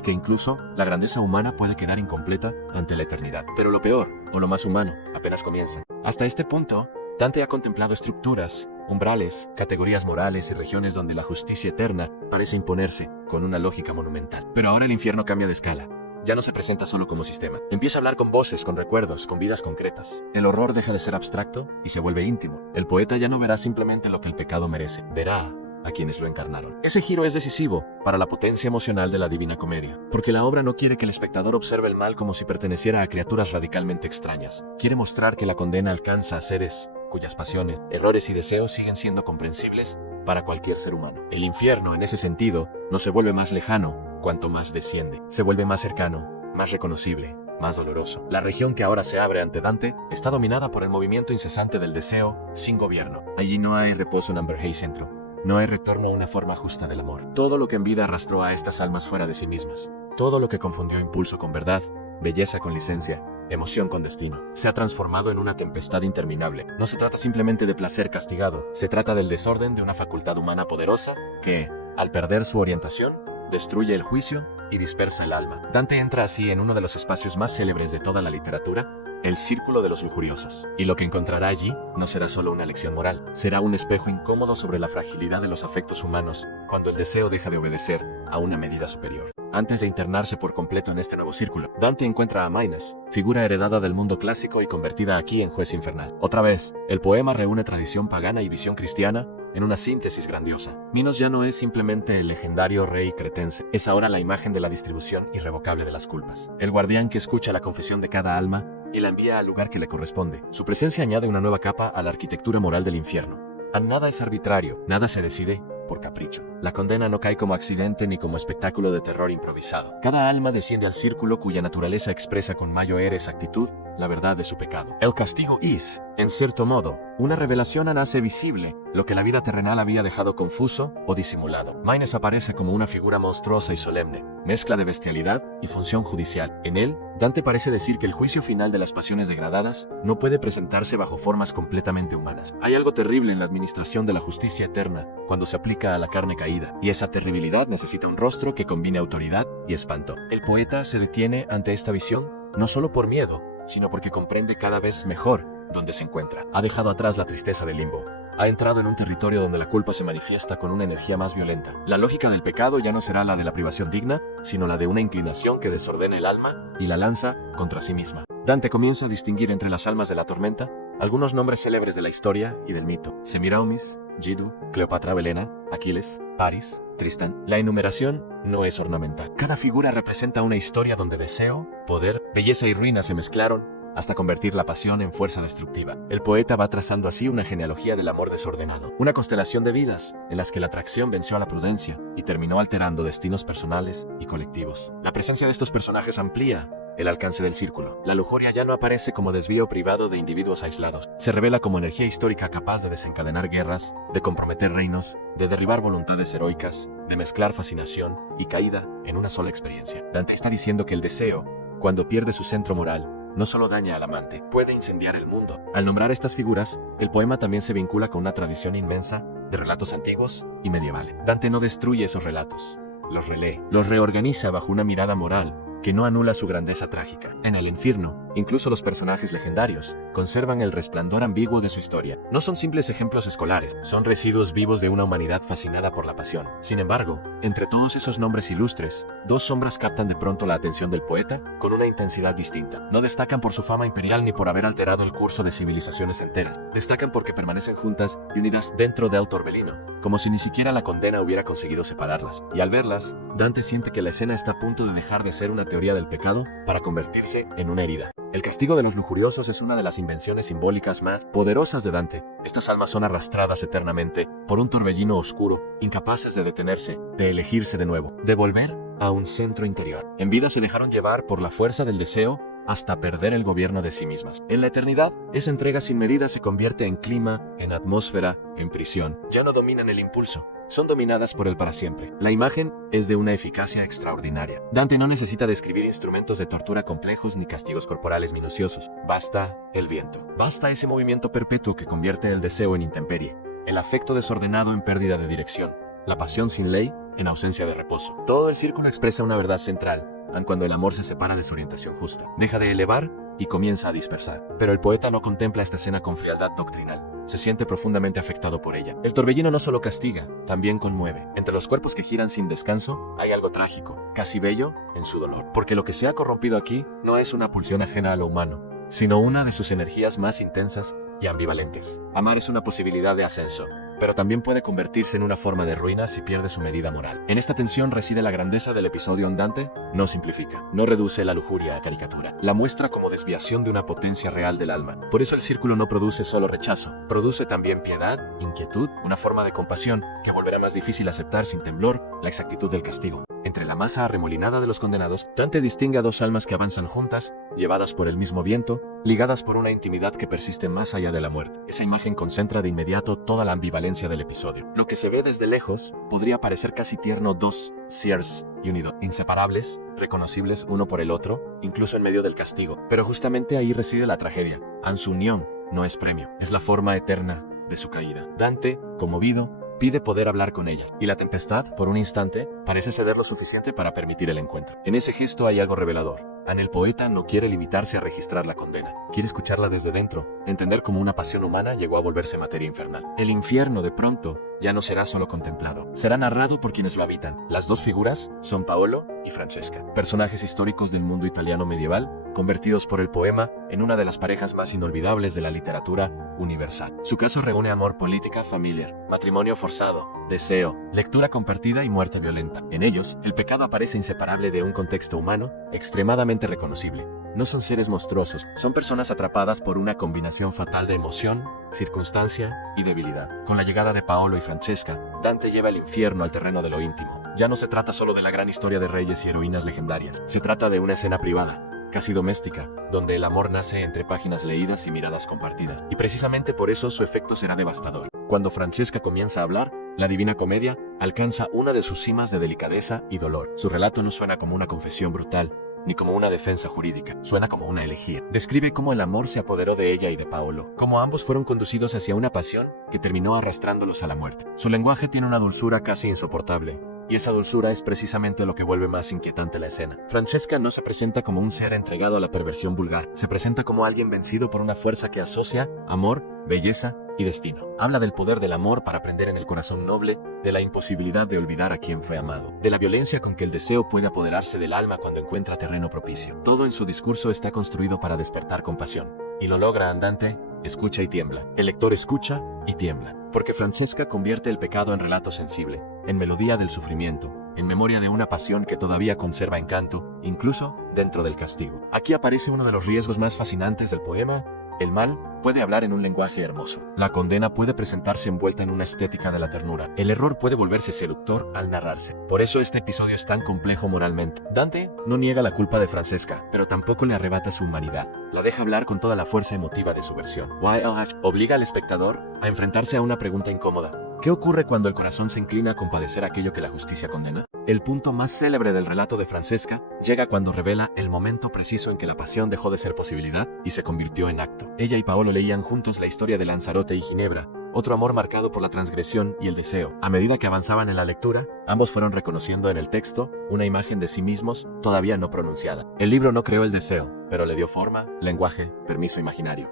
que incluso la grandeza humana puede quedar incompleta ante la eternidad. Pero lo peor, o lo más humano, apenas comienza. Hasta este punto, Dante ha contemplado estructuras, umbrales, categorías morales y regiones donde la justicia eterna parece imponerse con una lógica monumental. Pero ahora el infierno cambia de escala. Ya no se presenta solo como sistema. Empieza a hablar con voces, con recuerdos, con vidas concretas. El horror deja de ser abstracto y se vuelve íntimo. El poeta ya no verá simplemente lo que el pecado merece, verá a quienes lo encarnaron. Ese giro es decisivo para la potencia emocional de la Divina Comedia, porque la obra no quiere que el espectador observe el mal como si perteneciera a criaturas radicalmente extrañas. Quiere mostrar que la condena alcanza a seres cuyas pasiones, errores y deseos siguen siendo comprensibles para cualquier ser humano. El infierno, en ese sentido, no se vuelve más lejano cuanto más desciende. Se vuelve más cercano, más reconocible, más doloroso. La región que ahora se abre ante Dante está dominada por el movimiento incesante del deseo sin gobierno. Allí no hay reposo en Amberhay Centro. No hay retorno a una forma justa del amor. Todo lo que en vida arrastró a estas almas fuera de sí mismas, todo lo que confundió impulso con verdad, belleza con licencia, emoción con destino, se ha transformado en una tempestad interminable. No se trata simplemente de placer castigado, se trata del desorden de una facultad humana poderosa que, al perder su orientación, destruye el juicio y dispersa el alma. Dante entra así en uno de los espacios más célebres de toda la literatura, el círculo de los lujuriosos. Y lo que encontrará allí no será solo una lección moral, será un espejo incómodo sobre la fragilidad de los afectos humanos cuando el deseo deja de obedecer a una medida superior. Antes de internarse por completo en este nuevo círculo, Dante encuentra a Minos, figura heredada del mundo clásico y convertida aquí en juez infernal. Otra vez, el poema reúne tradición pagana y visión cristiana en una síntesis grandiosa. Minos ya no es simplemente el legendario rey cretense, es ahora la imagen de la distribución irrevocable de las culpas. El guardián que escucha la confesión de cada alma y la envía al lugar que le corresponde. Su presencia añade una nueva capa a la arquitectura moral del infierno. Nada es arbitrario, nada se decide por capricho. La condena no cae como accidente ni como espectáculo de terror improvisado. Cada alma desciende al círculo cuya naturaleza expresa con mayor exactitud la verdad de su pecado. El castigo es, en cierto modo, una revelación nace visible, lo que la vida terrenal había dejado confuso o disimulado. Maynes aparece como una figura monstruosa y solemne, mezcla de bestialidad y función judicial. En él, Dante parece decir que el juicio final de las pasiones degradadas no puede presentarse bajo formas completamente humanas. Hay algo terrible en la administración de la justicia eterna cuando se aplica a la carne caída, y esa terribilidad necesita un rostro que combine autoridad y espanto. El poeta se detiene ante esta visión no solo por miedo, sino porque comprende cada vez mejor dónde se encuentra. Ha dejado atrás la tristeza del limbo. Ha entrado en un territorio donde la culpa se manifiesta con una energía más violenta. La lógica del pecado ya no será la de la privación digna, sino la de una inclinación que desordena el alma y la lanza contra sí misma. Dante comienza a distinguir entre las almas de la tormenta algunos nombres célebres de la historia y del mito: Semiramis, Gidu, Cleopatra Belena, Aquiles, Paris, Tristán. La enumeración no es ornamental. Cada figura representa una historia donde deseo, poder, belleza y ruina se mezclaron hasta convertir la pasión en fuerza destructiva. El poeta va trazando así una genealogía del amor desordenado, una constelación de vidas en las que la atracción venció a la prudencia y terminó alterando destinos personales y colectivos. La presencia de estos personajes amplía el alcance del círculo. La lujuria ya no aparece como desvío privado de individuos aislados. Se revela como energía histórica capaz de desencadenar guerras, de comprometer reinos, de derribar voluntades heroicas, de mezclar fascinación y caída en una sola experiencia. Dante está diciendo que el deseo, cuando pierde su centro moral, no solo daña al amante, puede incendiar el mundo. Al nombrar estas figuras, el poema también se vincula con una tradición inmensa de relatos antiguos y medievales. Dante no destruye esos relatos, los relee, los reorganiza bajo una mirada moral que no anula su grandeza trágica. En el infierno, incluso los personajes legendarios conservan el resplandor ambiguo de su historia. No son simples ejemplos escolares, son residuos vivos de una humanidad fascinada por la pasión. Sin embargo, entre todos esos nombres ilustres, dos sombras captan de pronto la atención del poeta con una intensidad distinta. No destacan por su fama imperial ni por haber alterado el curso de civilizaciones enteras. Destacan porque permanecen juntas y unidas dentro del torbellino, como si ni siquiera la condena hubiera conseguido separarlas. Y al verlas, Dante siente que la escena está a punto de dejar de ser una teoría del pecado para convertirse en una herida. El castigo de los lujuriosos es una de las invenciones simbólicas más poderosas de Dante. Estas almas son arrastradas eternamente por un torbellino oscuro, incapaces de detenerse, de elegirse de nuevo, de volver a un centro interior. En vida se dejaron llevar por la fuerza del deseo hasta perder el gobierno de sí mismas. En la eternidad, esa entrega sin medida se convierte en clima, en atmósfera, en prisión. Ya no dominan el impulso, son dominadas por el para siempre. La imagen es de una eficacia extraordinaria. Dante no necesita describir instrumentos de tortura complejos ni castigos corporales minuciosos. Basta el viento. Basta ese movimiento perpetuo que convierte el deseo en intemperie, el afecto desordenado en pérdida de dirección, la pasión sin ley en ausencia de reposo. Todo el círculo expresa una verdad central, aun cuando el amor se separa de su orientación justa. Deja de elevar y comienza a dispersar. Pero el poeta no contempla esta escena con frialdad doctrinal. Se siente profundamente afectado por ella. El torbellino no solo castiga, también conmueve. Entre los cuerpos que giran sin descanso, hay algo trágico, casi bello, en su dolor. Porque lo que se ha corrompido aquí no es una pulsión ajena a lo humano, sino una de sus energías más intensas y ambivalentes. Amar es una posibilidad de ascenso, pero también puede convertirse en una forma de ruina si pierde su medida moral. En esta tensión reside la grandeza del episodio andante. No simplifica, no reduce la lujuria a caricatura, la muestra como desviación de una potencia real del alma. Por eso el círculo no produce solo rechazo, produce también piedad, inquietud, una forma de compasión que volverá más difícil aceptar sin temblor la exactitud del castigo. Entre la masa arremolinada de los condenados, Dante distingue a dos almas que avanzan juntas, llevadas por el mismo viento, ligadas por una intimidad que persiste más allá de la muerte. Esa imagen concentra de inmediato toda la ambivalencia del episodio. Lo que se ve desde lejos podría parecer casi tierno: dos seres unidos, inseparables, reconocibles uno por el otro, incluso en medio del castigo. Pero justamente ahí reside la tragedia. Su unión no es premio, es la forma eterna de su caída. Dante, conmovido, pide poder hablar con ella, y la tempestad, por un instante, parece ceder lo suficiente para permitir el encuentro. En ese gesto hay algo revelador. El poeta no quiere limitarse a registrar la condena, quiere escucharla desde dentro, entender cómo una pasión humana llegó a volverse materia infernal. El infierno, de pronto, ya no será solo contemplado, será narrado por quienes lo habitan. Las dos figuras son Paolo y Francesca, personajes históricos del mundo italiano medieval, convertidos por el poema en una de las parejas más inolvidables de la literatura universal. Su caso reúne amor, política, familiar, matrimonio forzado, deseo, lectura compartida y muerte violenta. En ellos, el pecado aparece inseparable de un contexto humano extremadamente reconocible. No son seres monstruosos, son personas atrapadas por una combinación fatal de emoción, circunstancia y debilidad. Con la llegada de Paolo y Francesca, Dante lleva el infierno al terreno de lo íntimo. Ya no se trata solo de la gran historia de reyes y heroínas legendarias, se trata de una escena privada, casi doméstica, donde el amor nace entre páginas leídas y miradas compartidas. Y precisamente por eso su efecto será devastador. Cuando Francesca comienza a hablar, la Divina Comedia alcanza una de sus cimas de delicadeza y dolor. Su relato no suena como una confesión brutal, ni como una defensa jurídica, suena como una elegía. Describe cómo el amor se apoderó de ella y de Paolo, cómo ambos fueron conducidos hacia una pasión que terminó arrastrándolos a la muerte. Su lenguaje tiene una dulzura casi insoportable, y esa dulzura es precisamente lo que vuelve más inquietante la escena. Francesca no se presenta como un ser entregado a la perversión vulgar, se presenta como alguien vencido por una fuerza que asocia amor, belleza y destino. Habla del poder del amor para prender en el corazón noble, de la imposibilidad de olvidar a quien fue amado, de la violencia con que el deseo puede apoderarse del alma cuando encuentra terreno propicio. Todo en su discurso está construido para despertar compasión. Y lo logra andante, escucha y tiembla. El lector escucha y tiembla, porque Francesca convierte el pecado en relato sensible, en melodía del sufrimiento, en memoria de una pasión que todavía conserva encanto, incluso dentro del castigo. Aquí aparece uno de los riesgos más fascinantes del poema. El mal puede hablar en un lenguaje hermoso. La condena puede presentarse envuelta en una estética de la ternura. El error puede volverse seductor al narrarse. Por eso este episodio es tan complejo moralmente. Dante no niega la culpa de Francesca, pero tampoco le arrebata su humanidad. La deja hablar con toda la fuerza emotiva de su versión. Wilde obliga al espectador a enfrentarse a una pregunta incómoda. ¿Qué ocurre cuando el corazón se inclina a compadecer aquello que la justicia condena? El punto más célebre del relato de Francesca llega cuando revela el momento preciso en que la pasión dejó de ser posibilidad y se convirtió en acto. Ella y Paolo leían juntos la historia de Lanzarote y Ginebra, otro amor marcado por la transgresión y el deseo. A medida que avanzaban en la lectura, ambos fueron reconociendo en el texto una imagen de sí mismos todavía no pronunciada. El libro no creó el deseo, pero le dio forma, lenguaje, permiso imaginario.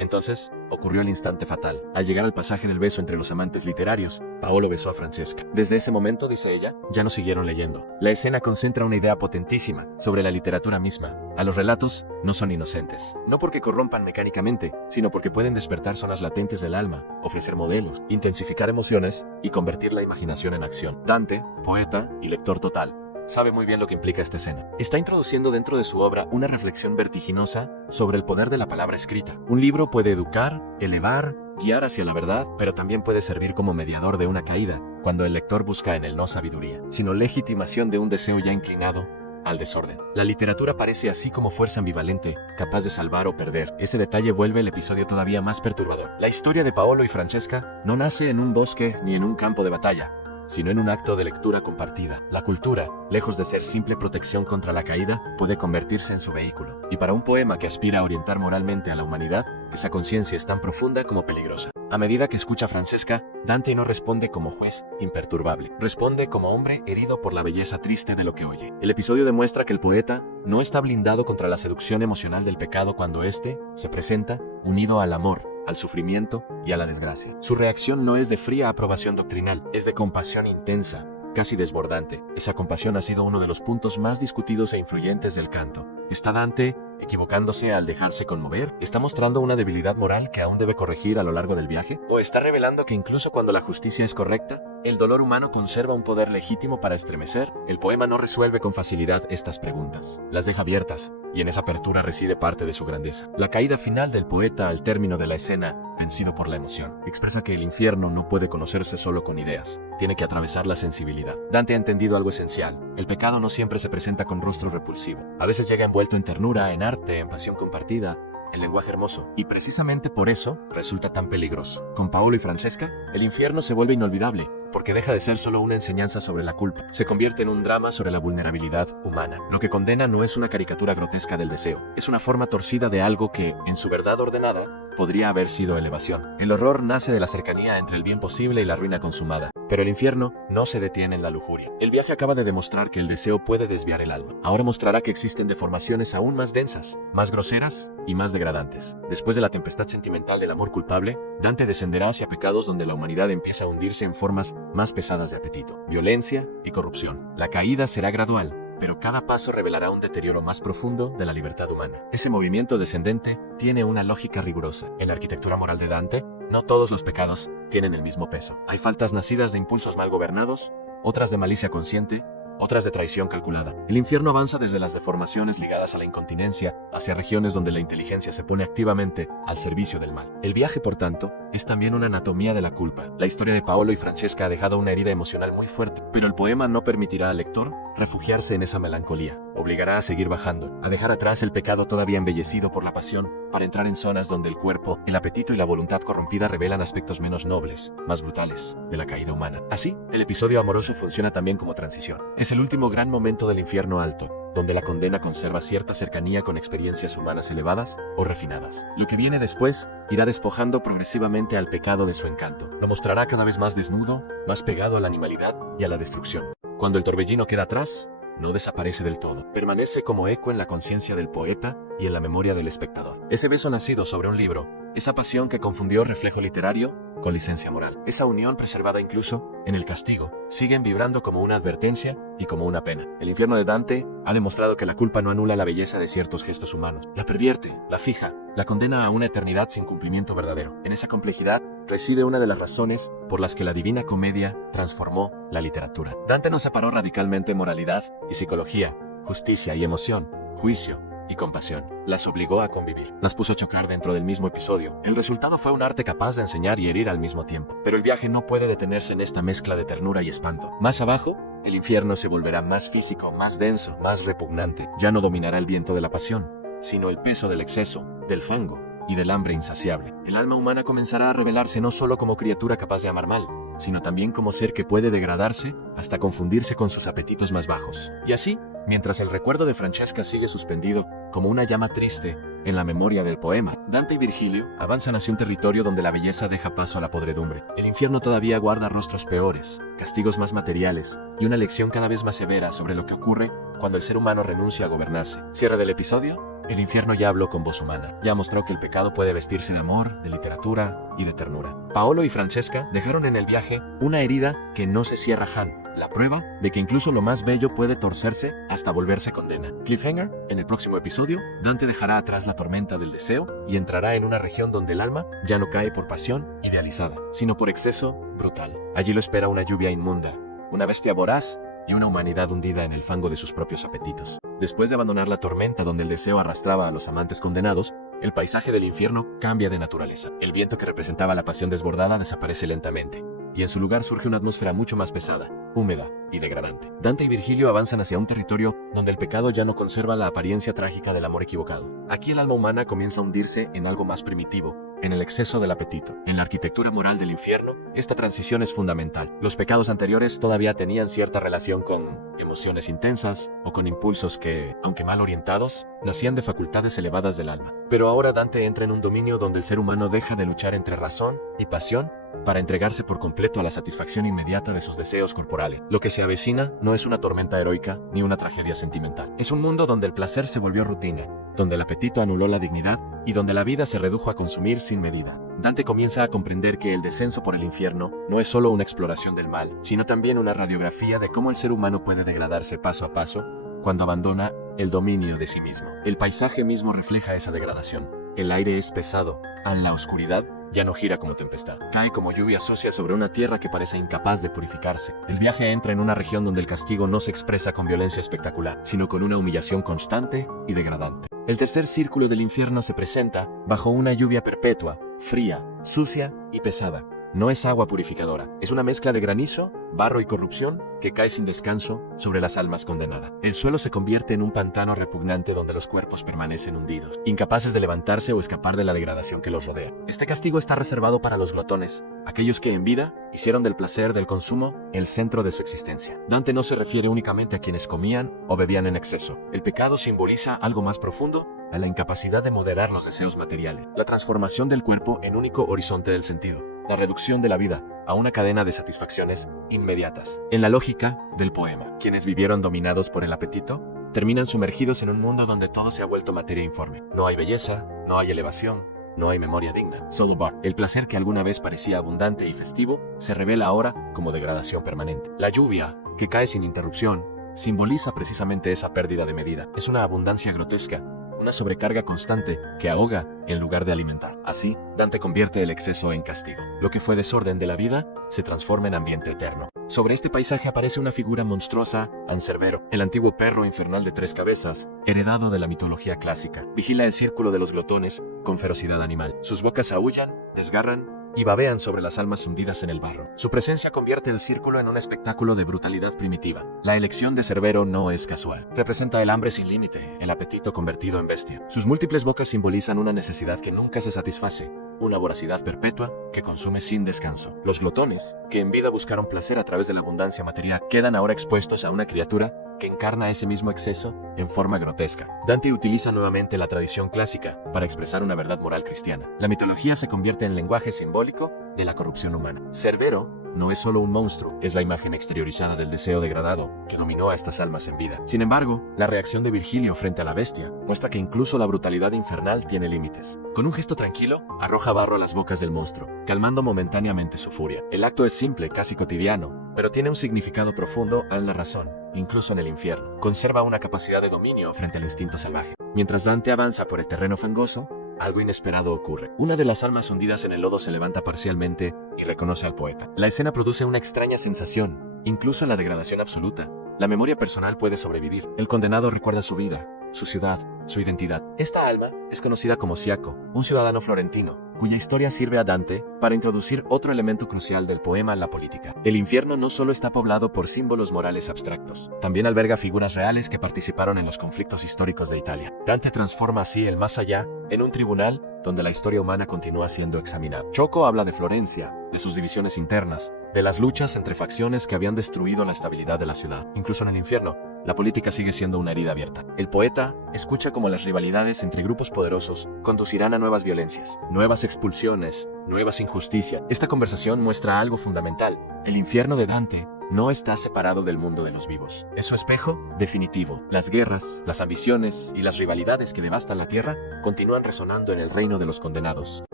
Entonces, ocurrió el instante fatal. Al llegar al pasaje del beso entre los amantes literarios, Paolo besó a Francesca. Desde ese momento, dice ella, ya no siguieron leyendo. La escena concentra una idea potentísima sobre la literatura misma. A los relatos no son inocentes. No porque corrompan mecánicamente, sino porque pueden despertar zonas latentes del alma, ofrecer modelos, intensificar emociones y convertir la imaginación en acción. Dante, poeta y lector total, sabe muy bien lo que implica esta escena. Está introduciendo dentro de su obra una reflexión vertiginosa sobre el poder de la palabra escrita. Un libro puede educar, elevar, guiar hacia la verdad, pero también puede servir como mediador de una caída, cuando el lector busca en él no sabiduría, sino legitimación de un deseo ya inclinado al desorden. La literatura parece así como fuerza ambivalente, capaz de salvar o perder. Ese detalle vuelve el episodio todavía más perturbador. La historia de Paolo y Francesca no nace en un bosque ni en un campo de batalla, sino en un acto de lectura compartida. La cultura, lejos de ser simple protección contra la caída, puede convertirse en su vehículo. Y para un poema que aspira a orientar moralmente a la humanidad, esa conciencia es tan profunda como peligrosa. A medida que escucha a Francesca, Dante no responde como juez imperturbable. Responde como hombre herido por la belleza triste de lo que oye. El episodio demuestra que el poeta no está blindado contra la seducción emocional del pecado cuando éste se presenta unido al amor, al sufrimiento y a la desgracia. Su reacción no es de fría aprobación doctrinal, es de compasión intensa, casi desbordante. Esa compasión ha sido uno de los puntos más discutidos e influyentes del canto. ¿Está Dante equivocándose al dejarse conmover? ¿Está mostrando una debilidad moral que aún debe corregir a lo largo del viaje? ¿O está revelando que incluso cuando la justicia es correcta, el dolor humano conserva un poder legítimo para estremecer? El poema no resuelve con facilidad estas preguntas. Las deja abiertas, y en esa apertura reside parte de su grandeza. La caída final del poeta al término de la escena, vencido por la emoción, expresa que el infierno no puede conocerse solo con ideas, tiene que atravesar la sensibilidad. Dante ha entendido algo esencial: el pecado no siempre se presenta con rostro repulsivo. A veces llega envuelto en ternura, en arte, en pasión compartida, en lenguaje hermoso, y precisamente por eso resulta tan peligroso. Con Paolo y Francesca, el infierno se vuelve inolvidable, porque deja de ser solo una enseñanza sobre la culpa. Se convierte en un drama sobre la vulnerabilidad humana. Lo que condena no es una caricatura grotesca del deseo, es una forma torcida de algo que, en su verdad ordenada, podría haber sido elevación. El horror nace de la cercanía entre el bien posible y la ruina consumada. Pero el infierno no se detiene en la lujuria. El viaje acaba de demostrar que el deseo puede desviar el alma. Ahora mostrará que existen deformaciones aún más densas, más groseras y más degradantes. Después de la tempestad sentimental del amor culpable, Dante descenderá hacia pecados donde la humanidad empieza a hundirse en formas más pesadas de apetito, violencia y corrupción. La caída será gradual, pero cada paso revelará un deterioro más profundo de la libertad humana. Ese movimiento descendente tiene una lógica rigurosa. En la arquitectura moral de Dante, no todos los pecados tienen el mismo peso. Hay faltas nacidas de impulsos mal gobernados, otras de malicia consciente, otras de traición calculada. El infierno avanza desde las deformaciones ligadas a la incontinencia hacia regiones donde la inteligencia se pone activamente al servicio del mal. El viaje, por tanto, es también una anatomía de la culpa. La historia de Paolo y Francesca ha dejado una herida emocional muy fuerte, pero el poema no permitirá al lector refugiarse en esa melancolía. obligará a seguir bajando, a dejar atrás el pecado todavía embellecido por la pasión, para entrar en zonas donde el cuerpo, el apetito y la voluntad corrompida revelan aspectos menos nobles, más brutales, de la caída humana. Así, el episodio amoroso funciona también como transición. Es el último gran momento del infierno alto, donde la condena conserva cierta cercanía con experiencias humanas elevadas o refinadas. Lo que viene después irá despojando progresivamente al pecado de su encanto. Lo mostrará cada vez más desnudo, más pegado a la animalidad y a la destrucción. Cuando el torbellino queda atrás, no desaparece del todo. Permanece como eco en la conciencia del poeta y en la memoria del espectador. Ese beso nacido sobre un libro, esa pasión que confundió reflejo literario con licencia moral, esa unión preservada incluso en el castigo, siguen vibrando como una advertencia y como una pena. El infierno de Dante ha demostrado que la culpa no anula la belleza de ciertos gestos humanos, la pervierte, la fija, la condena a una eternidad sin cumplimiento verdadero. En esa complejidad reside una de las razones por las que la Divina Comedia transformó la literatura. Dante no separó radicalmente moralidad y psicología, justicia y emoción, juicio y compasión. Las obligó a convivir. Las puso a chocar dentro del mismo episodio. El resultado fue un arte capaz de enseñar y herir al mismo tiempo. Pero el viaje no puede detenerse en esta mezcla de ternura y espanto. Más abajo, el infierno se volverá más físico, más denso, más repugnante. Ya no dominará el viento de la pasión, sino el peso del exceso, del fango y del hambre insaciable. El alma humana comenzará a revelarse no solo como criatura capaz de amar mal, sino también como ser que puede degradarse hasta confundirse con sus apetitos más bajos. Y así, mientras el recuerdo de Francesca sigue suspendido como una llama triste en la memoria del poema, Dante y Virgilio avanzan hacia un territorio donde la belleza deja paso a la podredumbre. El infierno todavía guarda rostros peores, castigos más materiales y una lección cada vez más severa sobre lo que ocurre cuando el ser humano renuncia a gobernarse. Cierre del episodio. El infierno ya habló con voz humana, ya mostró que el pecado puede vestirse de amor, de literatura y de ternura. Paolo y Francesca dejaron en el viaje una herida que no se cierra jamás, la prueba de que incluso lo más bello puede torcerse hasta volverse condena. Cliffhanger, en el próximo episodio, Dante dejará atrás la tormenta del deseo y entrará en una región donde el alma ya no cae por pasión idealizada, sino por exceso brutal. Allí lo espera una lluvia inmunda, una bestia voraz y una humanidad hundida en el fango de sus propios apetitos. Después de abandonar la tormenta donde el deseo arrastraba a los amantes condenados, el paisaje del infierno cambia de naturaleza. El viento que representaba la pasión desbordada desaparece lentamente, y en su lugar surge una atmósfera mucho más pesada, húmeda y degradante. Dante y Virgilio avanzan hacia un territorio donde el pecado ya no conserva la apariencia trágica del amor equivocado. Aquí el alma humana comienza a hundirse en algo más primitivo, en el exceso del apetito. En la arquitectura moral del infierno, esta transición es fundamental. Los pecados anteriores todavía tenían cierta relación con emociones intensas o con impulsos que, aunque mal orientados, nacían de facultades elevadas del alma. Pero ahora Dante entra en un dominio donde el ser humano deja de luchar entre razón y pasión para entregarse por completo a la satisfacción inmediata de sus deseos corporales. Lo que se avecina no es una tormenta heroica ni una tragedia sentimental. Es un mundo donde el placer se volvió rutina, donde el apetito anuló la dignidad y donde la vida se redujo a consumir sin medida. Dante comienza a comprender que el descenso por el infierno no es solo una exploración del mal, sino también una radiografía de cómo el ser humano puede degradarse paso a paso cuando abandona el dominio de sí mismo. El paisaje mismo refleja esa degradación. El aire es pesado, la oscuridad ya no gira como tempestad. Cae como lluvia sucia sobre una tierra que parece incapaz de purificarse. El viaje entra en una región donde el castigo no se expresa con violencia espectacular, sino con una humillación constante y degradante. El tercer círculo del infierno se presenta bajo una lluvia perpetua, fría, sucia y pesada. No es agua purificadora, es una mezcla de granizo, barro y corrupción que cae sin descanso sobre las almas condenadas. El suelo se convierte en un pantano repugnante donde los cuerpos permanecen hundidos, incapaces de levantarse o escapar de la degradación que los rodea. Este castigo está reservado para los glotones, aquellos que en vida hicieron del placer del consumo el centro de su existencia. Dante no se refiere únicamente a quienes comían o bebían en exceso. El pecado simboliza algo más profundo, a la incapacidad de moderar los deseos materiales, la transformación del cuerpo en único horizonte del sentido, la reducción de la vida a una cadena de satisfacciones inmediatas. En la lógica del poema, quienes vivieron dominados por el apetito, terminan sumergidos en un mundo donde todo se ha vuelto materia informe. No hay belleza, no hay elevación, no hay memoria digna. Solo bar. El placer que alguna vez parecía abundante y festivo, se revela ahora como degradación permanente. La lluvia, que cae sin interrupción, simboliza precisamente esa pérdida de medida. Es una abundancia grotesca, una sobrecarga constante que ahoga en lugar de alimentar. Así, Dante convierte el exceso en castigo. Lo que fue desorden de la vida se transforma en ambiente eterno. Sobre este paisaje aparece una figura monstruosa, Ancerbero, el antiguo perro infernal de 3 cabezas, heredado de la mitología clásica. Vigila el círculo de los glotones con ferocidad animal. Sus bocas aúllan, desgarran y babean sobre las almas hundidas en el barro. Su presencia convierte el círculo en un espectáculo de brutalidad primitiva. La elección de Cerbero no es casual. Representa el hambre sin límite, el apetito convertido en bestia. Sus múltiples bocas simbolizan una necesidad que nunca se satisface, una voracidad perpetua que consume sin descanso. Los glotones, que en vida buscaron placer a través de la abundancia material, quedan ahora expuestos a una criatura que encarna ese mismo exceso en forma grotesca. Dante utiliza nuevamente la tradición clásica para expresar una verdad moral cristiana. La mitología se convierte en lenguaje simbólico de la corrupción humana. Cerbero no es solo un monstruo, es la imagen exteriorizada del deseo degradado que dominó a estas almas en vida. Sin embargo, la reacción de Virgilio frente a la bestia muestra que incluso la brutalidad infernal tiene límites. Con un gesto tranquilo, arroja barro a las bocas del monstruo, calmando momentáneamente su furia. El acto es simple, casi cotidiano, pero tiene un significado profundo en la razón. Incluso en el infierno, conserva una capacidad de dominio frente al instinto salvaje. Mientras Dante avanza por el terreno fangoso, algo inesperado ocurre. Una de las almas hundidas en el lodo se levanta parcialmente y reconoce al poeta. La escena produce una extraña sensación, incluso en la degradación absoluta. La memoria personal puede sobrevivir. El condenado recuerda su vida, su ciudad, su identidad. Esta alma es conocida como Siaco, un ciudadano florentino, cuya historia sirve a Dante para introducir otro elemento crucial del poema en la política. El infierno no solo está poblado por símbolos morales abstractos, también alberga figuras reales que participaron en los conflictos históricos de Italia. Dante transforma así el más allá en un tribunal donde la historia humana continúa siendo examinada. Ciocco habla de Florencia, de sus divisiones internas, de las luchas entre facciones que habían destruido la estabilidad de la ciudad. Incluso en el infierno, la política sigue siendo una herida abierta. El poeta escucha cómo las rivalidades entre grupos poderosos conducirán a nuevas violencias, nuevas expulsiones, nuevas injusticias. Esta conversación muestra algo fundamental. El infierno de Dante no está separado del mundo de los vivos. Es su espejo definitivo. Las guerras, las ambiciones y las rivalidades que devastan la tierra continúan resonando en el reino de los condenados.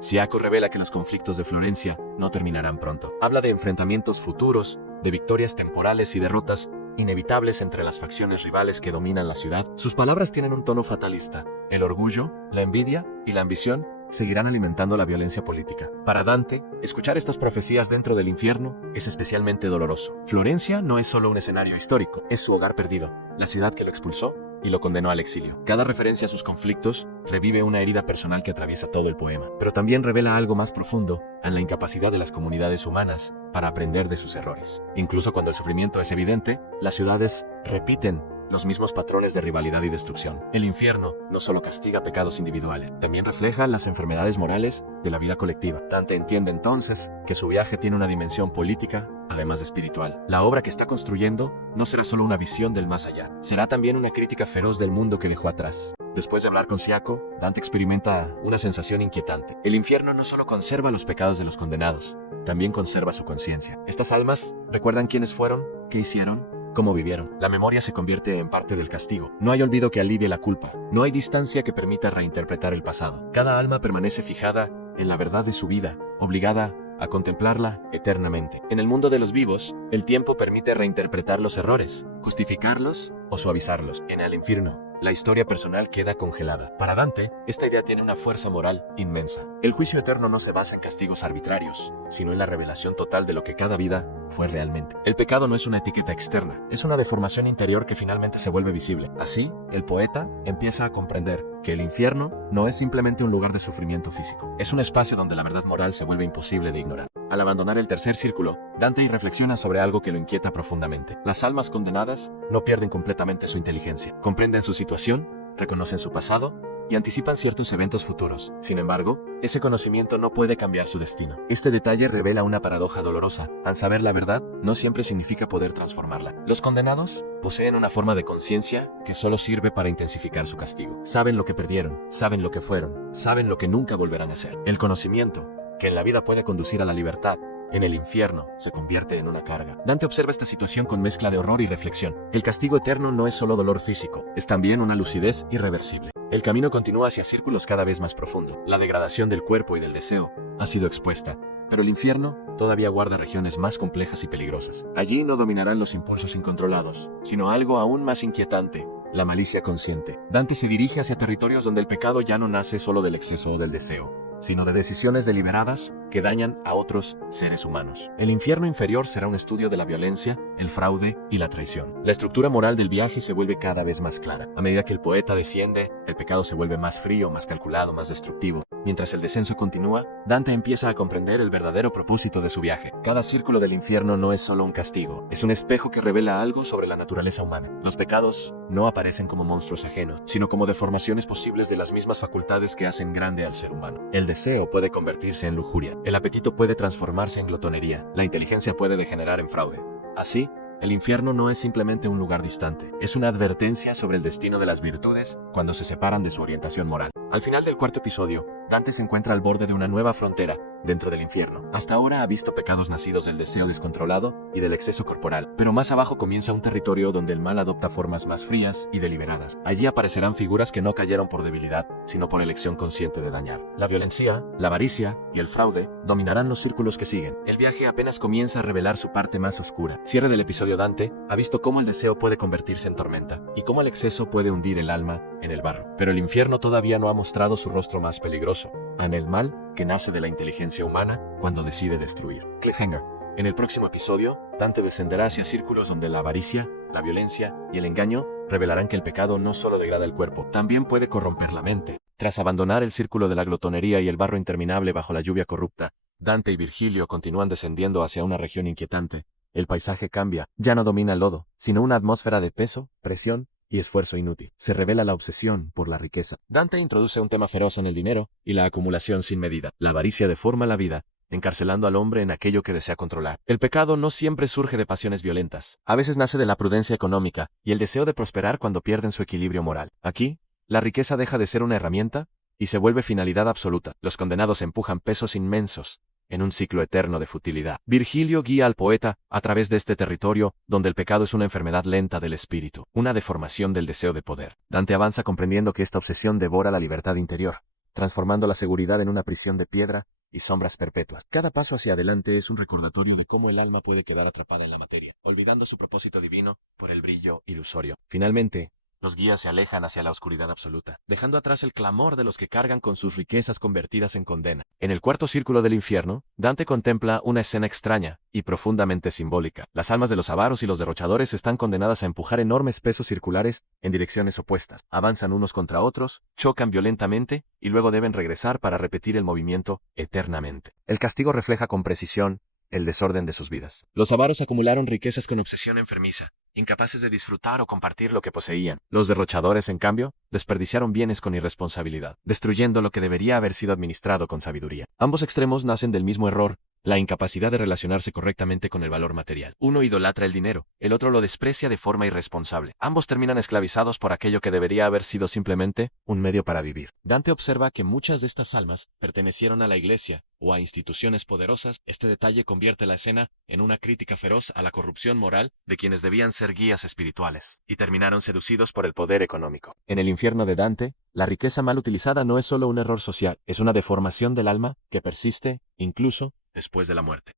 Siaco revela que los conflictos de Florencia no terminarán pronto. Habla de enfrentamientos futuros, de victorias temporales y derrotas inevitables entre las facciones rivales que dominan la ciudad. Sus palabras tienen un tono fatalista. El orgullo, la envidia y la ambición seguirán alimentando la violencia política. Para Dante, escuchar estas profecías dentro del infierno es especialmente doloroso. Florencia no es solo un escenario histórico, es su hogar perdido, la ciudad que lo expulsó y lo condenó al exilio. Cada referencia a sus conflictos revive una herida personal que atraviesa todo el poema, pero también revela algo más profundo en la incapacidad de las comunidades humanas para aprender de sus errores. Incluso cuando el sufrimiento es evidente, las ciudades repiten los mismos patrones de rivalidad y destrucción. El infierno no solo castiga pecados individuales, también refleja las enfermedades morales de la vida colectiva. Dante entiende entonces que su viaje tiene una dimensión política, además de espiritual. La obra que está construyendo no será solo una visión del más allá, será también una crítica feroz del mundo que dejó atrás. Después de hablar con Siaco, Dante experimenta una sensación inquietante. El infierno no solo conserva los pecados de los condenados, también conserva su conciencia. Estas almas recuerdan quiénes fueron, qué hicieron, cómo vivieron. La memoria se convierte en parte del castigo. No hay olvido que alivie la culpa. No hay distancia que permita reinterpretar el pasado. Cada alma permanece fijada en la verdad de su vida, obligada a contemplarla eternamente. En el mundo de los vivos, el tiempo permite reinterpretar los errores, justificarlos o suavizarlos. En el infierno, la historia personal queda congelada. Para Dante, esta idea tiene una fuerza moral inmensa. El juicio eterno no se basa en castigos arbitrarios, sino en la revelación total de lo que cada vida fue realmente. El pecado no es una etiqueta externa, es una deformación interior que finalmente se vuelve visible. Así, el poeta empieza a comprender que el infierno no es simplemente un lugar de sufrimiento físico, es un espacio donde la verdad moral se vuelve imposible de ignorar. Al abandonar el tercer círculo, Dante reflexiona sobre algo que lo inquieta profundamente. Las almas condenadas no pierden completamente su inteligencia, comprenden su situación, reconocen su pasado y anticipan ciertos eventos futuros. Sin embargo, ese conocimiento no puede cambiar su destino. Este detalle revela una paradoja dolorosa. Al saber la verdad, no siempre significa poder transformarla. Los condenados poseen una forma de conciencia que solo sirve para intensificar su castigo. Saben lo que perdieron, saben lo que fueron, saben lo que nunca volverán a ser. El conocimiento, que en la vida puede conducir a la libertad, en el infierno se convierte en una carga. Dante observa esta situación con mezcla de horror y reflexión. El castigo eterno no es solo dolor físico, es también una lucidez irreversible. El camino continúa hacia círculos cada vez más profundos. La degradación del cuerpo y del deseo ha sido expuesta, pero el infierno todavía guarda regiones más complejas y peligrosas. Allí no dominarán los impulsos incontrolados, sino algo aún más inquietante: la malicia consciente. Dante se dirige hacia territorios donde el pecado ya no nace solo del exceso o del deseo, sino de decisiones deliberadas que dañan a otros seres humanos. El infierno inferior será un estudio de la violencia, el fraude y la traición. La estructura moral del viaje se vuelve cada vez más clara. A medida que el poeta desciende, el pecado se vuelve más frío, más calculado, más destructivo. Mientras el descenso continúa, Dante empieza a comprender el verdadero propósito de su viaje. Cada círculo del infierno no es solo un castigo, es un espejo que revela algo sobre la naturaleza humana. Los pecados no aparecen como monstruos ajenos, sino como deformaciones posibles de las mismas facultades que hacen grande al ser humano. El deseo puede convertirse en lujuria, el apetito puede transformarse en glotonería, la inteligencia puede degenerar en fraude. Así, el infierno no es simplemente un lugar distante, es una advertencia sobre el destino de las virtudes cuando se separan de su orientación moral. Al final del cuarto episodio, Dante se encuentra al borde de una nueva frontera dentro del infierno. Hasta ahora ha visto pecados nacidos del deseo descontrolado y del exceso corporal, pero más abajo comienza un territorio donde el mal adopta formas más frías y deliberadas. Allí aparecerán figuras que no cayeron por debilidad, sino por elección consciente de dañar. La violencia, la avaricia y el fraude dominarán los círculos que siguen. El viaje apenas comienza a revelar su parte más oscura. Cierre del episodio. Dante ha visto cómo el deseo puede convertirse en tormenta y cómo el exceso puede hundir el alma en el barro. Pero el infierno todavía no ha mostrado su rostro más peligroso, en el mal que nace de la inteligencia humana cuando decide destruir. Cliffhanger. En el próximo episodio, Dante descenderá hacia círculos donde la avaricia, la violencia y el engaño revelarán que el pecado no solo degrada el cuerpo, también puede corromper la mente. Tras abandonar el círculo de la glotonería y el barro interminable bajo la lluvia corrupta, Dante y Virgilio continúan descendiendo hacia una región inquietante. El paisaje cambia, ya no domina el lodo, sino una atmósfera de peso, presión y esfuerzo inútil. Se revela la obsesión por la riqueza. Dante introduce un tema feroz en el dinero y la acumulación sin medida. La avaricia deforma la vida, encarcelando al hombre en aquello que desea controlar. El pecado no siempre surge de pasiones violentas. A veces nace de la prudencia económica y el deseo de prosperar cuando pierden su equilibrio moral. Aquí, la riqueza deja de ser una herramienta y se vuelve finalidad absoluta. Los condenados empujan pesos inmensos en un ciclo eterno de futilidad. Virgilio guía al poeta a través de este territorio donde el pecado es una enfermedad lenta del espíritu, una deformación del deseo de poder. Dante avanza comprendiendo que esta obsesión devora la libertad interior, transformando la seguridad en una prisión de piedra y sombras perpetuas. Cada paso hacia adelante es un recordatorio de cómo el alma puede quedar atrapada en la materia, olvidando su propósito divino por el brillo ilusorio. Finalmente, los guías se alejan hacia la oscuridad absoluta, dejando atrás el clamor de los que cargan con sus riquezas convertidas en condena. En el cuarto círculo del infierno, Dante contempla una escena extraña y profundamente simbólica. Las almas de los avaros y los derrochadores están condenadas a empujar enormes pesos circulares en direcciones opuestas. Avanzan unos contra otros, chocan violentamente y luego deben regresar para repetir el movimiento eternamente. El castigo refleja con precisión el desorden de sus vidas. Los avaros acumularon riquezas con obsesión enfermiza, incapaces de disfrutar o compartir lo que poseían. Los derrochadores, en cambio, desperdiciaron bienes con irresponsabilidad, destruyendo lo que debería haber sido administrado con sabiduría. Ambos extremos nacen del mismo error, la incapacidad de relacionarse correctamente con el valor material. Uno idolatra el dinero, el otro lo desprecia de forma irresponsable. Ambos terminan esclavizados por aquello que debería haber sido simplemente un medio para vivir. Dante observa que muchas de estas almas pertenecieron a la iglesia o a instituciones poderosas. Este detalle convierte la escena en una crítica feroz a la corrupción moral de quienes debían ser guías espirituales, y terminaron seducidos por el poder económico. En el infierno de Dante, la riqueza mal utilizada no es solo un error social, es una deformación del alma que persiste, incluso, después de la muerte.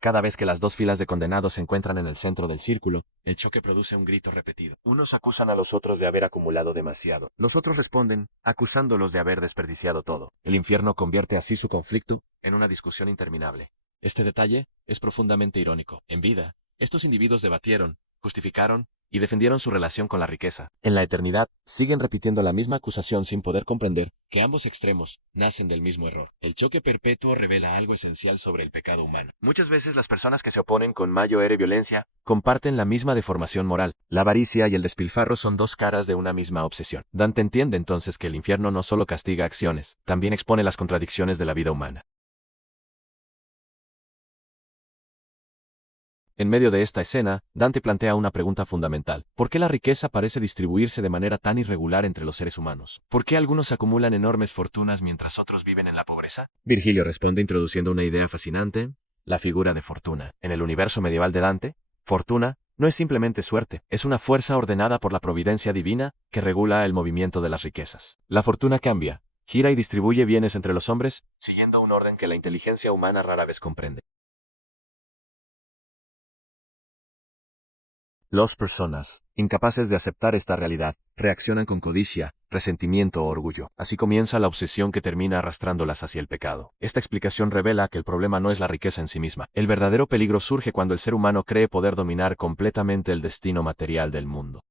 Cada vez que las dos filas de condenados se encuentran en el centro del círculo, el choque produce un grito repetido. Unos acusan a los otros de haber acumulado demasiado. Los otros responden, acusándolos de haber desperdiciado todo. El infierno convierte así su conflicto en una discusión interminable. Este detalle es profundamente irónico. En vida, estos individuos debatieron, justificaron y defendieron su relación con la riqueza. En la eternidad, siguen repitiendo la misma acusación sin poder comprender que ambos extremos nacen del mismo error. El choque perpetuo revela algo esencial sobre el pecado humano. Muchas veces las personas que se oponen con mayor violencia comparten la misma deformación moral. La avaricia y el despilfarro son dos caras de una misma obsesión. Dante entiende entonces que el infierno no solo castiga acciones, también expone las contradicciones de la vida humana. En medio de esta escena, Dante plantea una pregunta fundamental. ¿Por qué la riqueza parece distribuirse de manera tan irregular entre los seres humanos? ¿Por qué algunos acumulan enormes fortunas mientras otros viven en la pobreza? Virgilio responde introduciendo una idea fascinante: la figura de Fortuna. En el universo medieval de Dante, Fortuna no es simplemente suerte, es una fuerza ordenada por la providencia divina que regula el movimiento de las riquezas. La fortuna cambia, gira y distribuye bienes entre los hombres, siguiendo un orden que la inteligencia humana rara vez comprende. Las personas, incapaces de aceptar esta realidad, reaccionan con codicia, resentimiento o orgullo. Así comienza la obsesión que termina arrastrándolas hacia el pecado. Esta explicación revela que el problema no es la riqueza en sí misma. El verdadero peligro surge cuando el ser humano cree poder dominar completamente el destino material del mundo.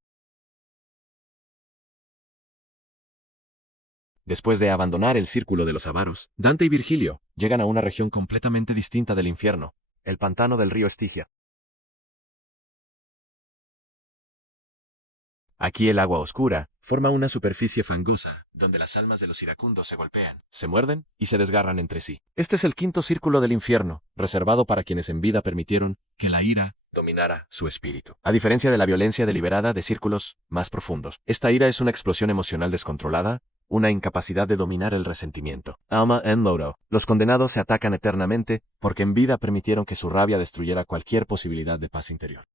Después de abandonar el círculo de los avaros, Dante y Virgilio llegan a una región completamente distinta del infierno, el pantano del río Estigia. Aquí el agua oscura forma una superficie fangosa, donde las almas de los iracundos se golpean, se muerden y se desgarran entre sí. Este es el quinto círculo del infierno, reservado para quienes en vida permitieron que la ira dominara su espíritu. A diferencia de la violencia deliberada de círculos más profundos, esta ira es una explosión emocional descontrolada, una incapacidad de dominar el resentimiento. Alma en Lodo. Los condenados se atacan eternamente porque en vida permitieron que su rabia destruyera cualquier posibilidad de paz interior.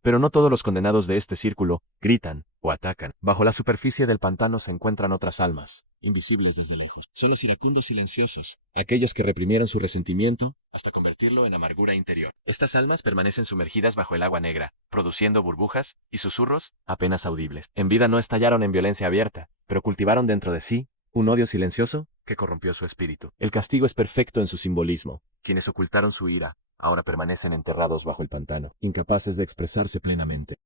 Pero no todos los condenados de este círculo gritan o atacan. Bajo la superficie del pantano se encuentran otras almas, invisibles desde lejos. Son los iracundos silenciosos, aquellos que reprimieron su resentimiento hasta convertirlo en amargura interior. Estas almas permanecen sumergidas bajo el agua negra, produciendo burbujas y susurros apenas audibles. En vida no estallaron en violencia abierta, pero cultivaron dentro de sí un odio silencioso que corrompió su espíritu. El castigo es perfecto en su simbolismo. Quienes ocultaron su ira ahora permanecen enterrados bajo el pantano, incapaces de expresarse plenamente.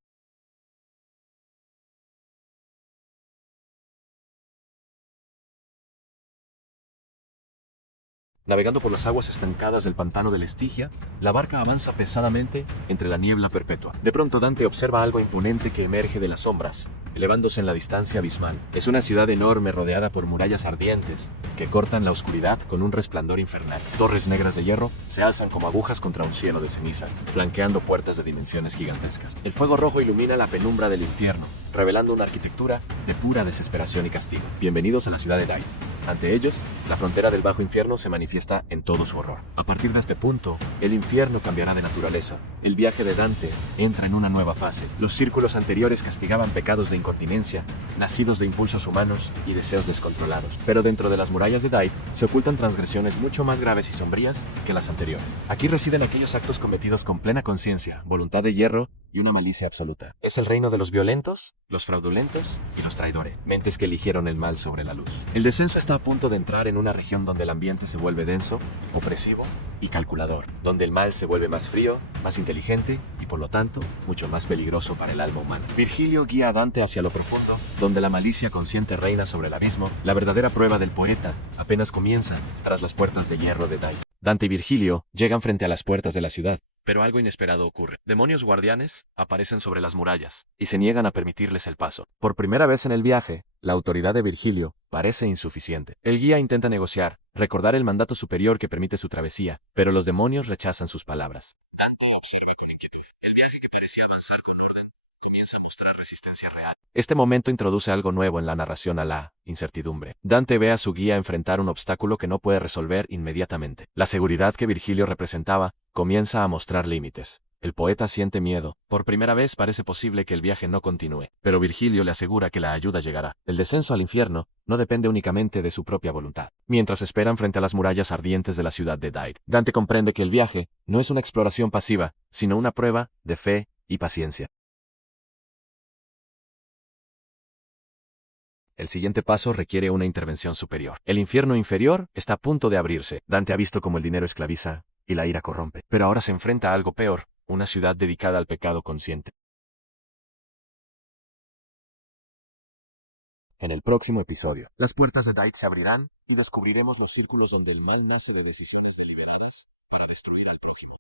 Navegando por las aguas estancadas del pantano del Estigia, la barca avanza pesadamente entre la niebla perpetua. De pronto Dante observa algo imponente que emerge de las sombras, elevándose en la distancia abismal. Es una ciudad enorme rodeada por murallas ardientes, que cortan la oscuridad con un resplandor infernal. Torres negras de hierro se alzan como agujas contra un cielo de ceniza, flanqueando puertas de dimensiones gigantescas. El fuego rojo ilumina la penumbra del infierno, revelando una arquitectura de pura desesperación y castigo. Bienvenidos a la ciudad de Dante. Ante ellos, la frontera del bajo infierno se manifiesta en todo su horror. A partir de este punto, el infierno cambiará de naturaleza. El viaje de Dante entra en una nueva fase. Los círculos anteriores castigaban pecados de incontinencia, nacidos de impulsos humanos y deseos descontrolados. Pero dentro de las murallas de Dante se ocultan transgresiones mucho más graves y sombrías que las anteriores. Aquí residen aquellos actos cometidos con plena conciencia, voluntad de hierro y una malicia absoluta. Es el reino de los violentos, los fraudulentos y los traidores, mentes que eligieron el mal sobre la luz. El descenso está a punto de entrar en una región donde el ambiente se vuelve denso, opresivo y calculador, donde el mal se vuelve más frío, más inteligente y por lo tanto mucho más peligroso para el alma humana. Virgilio guía a Dante hacia lo profundo, donde la malicia consciente reina sobre el abismo. La verdadera prueba del poeta apenas comienza tras las puertas de hierro de Dante. Dante y Virgilio llegan frente a las puertas de la ciudad. Pero algo inesperado ocurre. Demonios guardianes aparecen sobre las murallas y se niegan a permitirles el paso. Por primera vez en el viaje, la autoridad de Virgilio parece insuficiente. El guía intenta negociar, recordar el mandato superior que permite su travesía, pero los demonios rechazan sus palabras. Dante observa con inquietud. El viaje que parecía avanzar con orden comienza a mostrar resistencia real. Este momento introduce algo nuevo en la narración a la incertidumbre. Dante ve a su guía enfrentar un obstáculo que no puede resolver inmediatamente. La seguridad que Virgilio representaba comienza a mostrar límites. El poeta siente miedo. Por primera vez parece posible que el viaje no continúe, pero Virgilio le asegura que la ayuda llegará. El descenso al infierno no depende únicamente de su propia voluntad. Mientras esperan frente a las murallas ardientes de la ciudad de Dante, Dante comprende que el viaje no es una exploración pasiva, sino una prueba de fe y paciencia. El siguiente paso requiere una intervención superior. El infierno inferior está a punto de abrirse. Dante ha visto cómo el dinero esclaviza y la ira corrompe. Pero ahora se enfrenta a algo peor, una ciudad dedicada al pecado consciente. En el próximo episodio, las puertas de Dante se abrirán y descubriremos los círculos donde el mal nace de decisiones deliberadas para destruir al prójimo.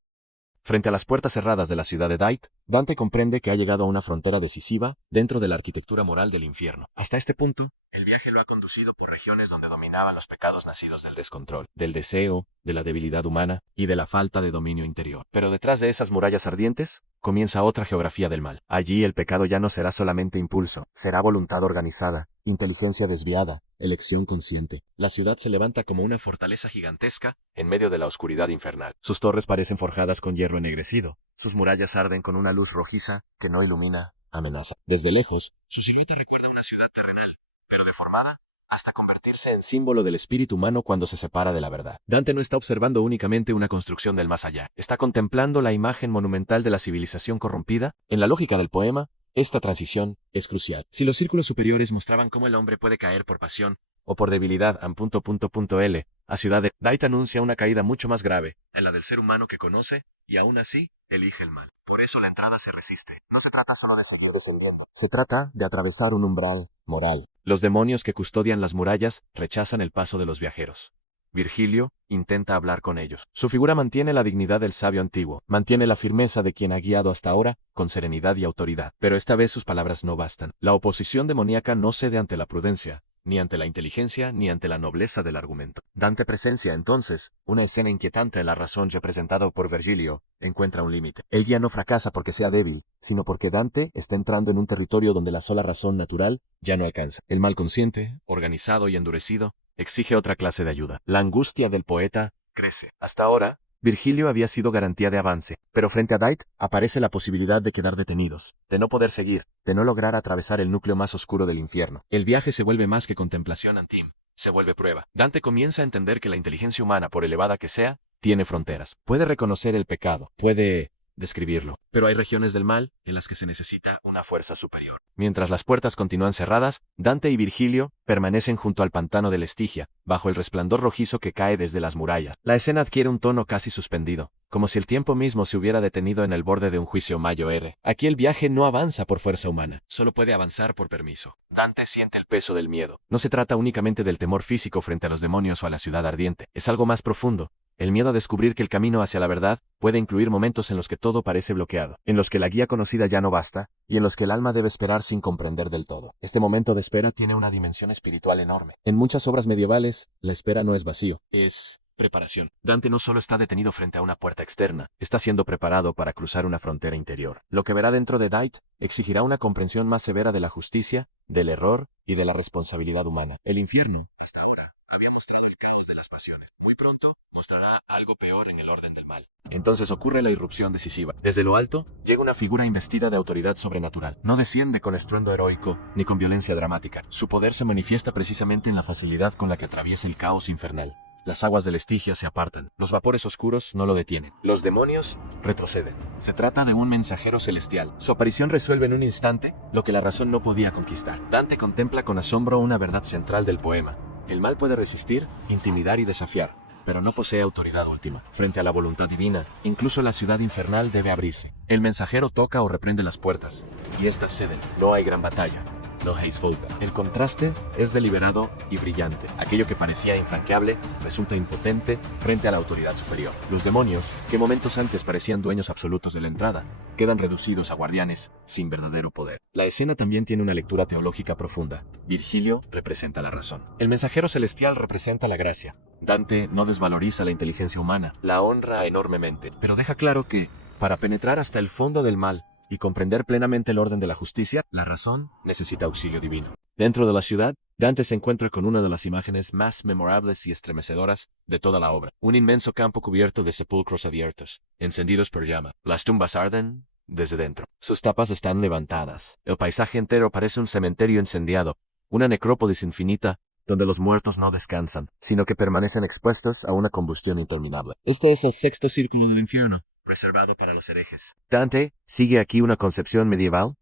Frente a las puertas cerradas de la ciudad de Dante comprende que ha llegado a una frontera decisiva dentro de la arquitectura moral del infierno. Hasta este punto, el viaje lo ha conducido por regiones donde dominaban los pecados nacidos del descontrol, del deseo, de la debilidad humana y de la falta de dominio interior. Pero detrás de esas murallas ardientes, comienza otra geografía del mal. Allí el pecado ya no será solamente impulso, será voluntad organizada, inteligencia desviada, elección consciente. La ciudad se levanta como una fortaleza gigantesca en medio de la oscuridad infernal. Sus torres parecen forjadas con hierro ennegrecido. Sus murallas arden con una luz rojiza que no ilumina, amenaza. Desde lejos, su silueta recuerda una ciudad terrenal, pero deformada hasta convertirse en símbolo del espíritu humano cuando se separa de la verdad. Dante no está observando únicamente una construcción del más allá, está contemplando la imagen monumental de la civilización corrompida. En la lógica del poema, esta transición es crucial. Si los círculos superiores mostraban cómo el hombre puede caer por pasión, o por debilidad L, a ciudad de Dait anuncia una caída mucho más grave, en la del ser humano que conoce, y aún así, elige el mal. Por eso la entrada se resiste. No se trata solo de seguir descendiendo. Se trata de atravesar un umbral moral. Los demonios que custodian las murallas rechazan el paso de los viajeros. Virgilio intenta hablar con ellos. Su figura mantiene la dignidad del sabio antiguo, mantiene la firmeza de quien ha guiado hasta ahora, con serenidad y autoridad. Pero esta vez sus palabras no bastan. La oposición demoníaca no cede ante la prudencia, ni ante la inteligencia, ni ante la nobleza del argumento. Dante presencia, entonces, una escena inquietante. La razón representada por Virgilio encuentra un límite. El guía no fracasa porque sea débil, sino porque Dante está entrando en un territorio donde la sola razón natural ya no alcanza. El mal consciente, organizado y endurecido, exige otra clase de ayuda. La angustia del poeta crece. Hasta ahora, Virgilio había sido garantía de avance, pero frente a Dait aparece la posibilidad de quedar detenidos, de no poder seguir, de no lograr atravesar el núcleo más oscuro del infierno. El viaje se vuelve más que contemplación antim, se vuelve prueba. Dante comienza a entender que la inteligencia humana, por elevada que sea, tiene fronteras. Puede reconocer el pecado, puede describirlo, pero hay regiones del mal en las que se necesita una fuerza superior. Mientras las puertas continúan cerradas, Dante y Virgilio permanecen junto al pantano del Estigia, bajo el resplandor rojizo que cae desde las murallas. La escena adquiere un tono casi suspendido, como si el tiempo mismo se hubiera detenido en el borde de un juicio mayor. Aquí el viaje no avanza por fuerza humana, solo puede avanzar por permiso. Dante siente el peso del miedo. No se trata únicamente del temor físico frente a los demonios o a la ciudad ardiente, es algo más profundo. El miedo a descubrir que el camino hacia la verdad puede incluir momentos en los que todo parece bloqueado, en los que la guía conocida ya no basta, y en los que el alma debe esperar sin comprender del todo. Este momento de espera tiene una dimensión espiritual enorme. En muchas obras medievales, la espera no es vacío, es preparación. Dante no solo está detenido frente a una puerta externa, está siendo preparado para cruzar una frontera interior. Lo que verá dentro de Dait exigirá una comprensión más severa de la justicia, del error y de la responsabilidad humana. El infierno, hasta ahora, había mostrado el caos de las pasiones. Muy pronto mostrará algo peor en el orden del mal. Entonces ocurre la irrupción decisiva. Desde lo alto, llega una figura investida de autoridad sobrenatural. No desciende con estruendo heroico, ni con violencia dramática. Su poder se manifiesta precisamente en la facilidad con la que atraviesa el caos infernal. Las aguas del Estigia se apartan. Los vapores oscuros no lo detienen. Los demonios retroceden. Se trata de un mensajero celestial. Su aparición resuelve en un instante lo que la razón no podía conquistar. Dante contempla con asombro una verdad central del poema. El mal puede resistir, intimidar y desafiar, pero no posee autoridad última. Frente a la voluntad divina, incluso la ciudad infernal debe abrirse. El mensajero toca o reprende las puertas, y éstas ceden. No hay gran batalla. No hay falta. El contraste es deliberado y brillante. Aquello que parecía infranqueable resulta impotente frente a la autoridad superior. Los demonios, que momentos antes parecían dueños absolutos de la entrada, quedan reducidos a guardianes sin verdadero poder. La escena también tiene una lectura teológica profunda. Virgilio representa la razón. El mensajero celestial representa la gracia. Dante no desvaloriza la inteligencia humana, la honra enormemente, pero deja claro que, para penetrar hasta el fondo del mal, y comprender plenamente el orden de la justicia, la razón necesita auxilio divino. Dentro de la ciudad, Dante se encuentra con una de las imágenes más memorables y estremecedoras de toda la obra. Un inmenso campo cubierto de sepulcros abiertos, encendidos por llama. Las tumbas arden desde dentro. Sus tapas están levantadas. El paisaje entero parece un cementerio incendiado, una necrópolis infinita, donde los muertos no descansan, sino que permanecen expuestos a una combustión interminable. Este es el sexto círculo del infierno, reservado para los herejes. Dante sigue aquí una concepción medieval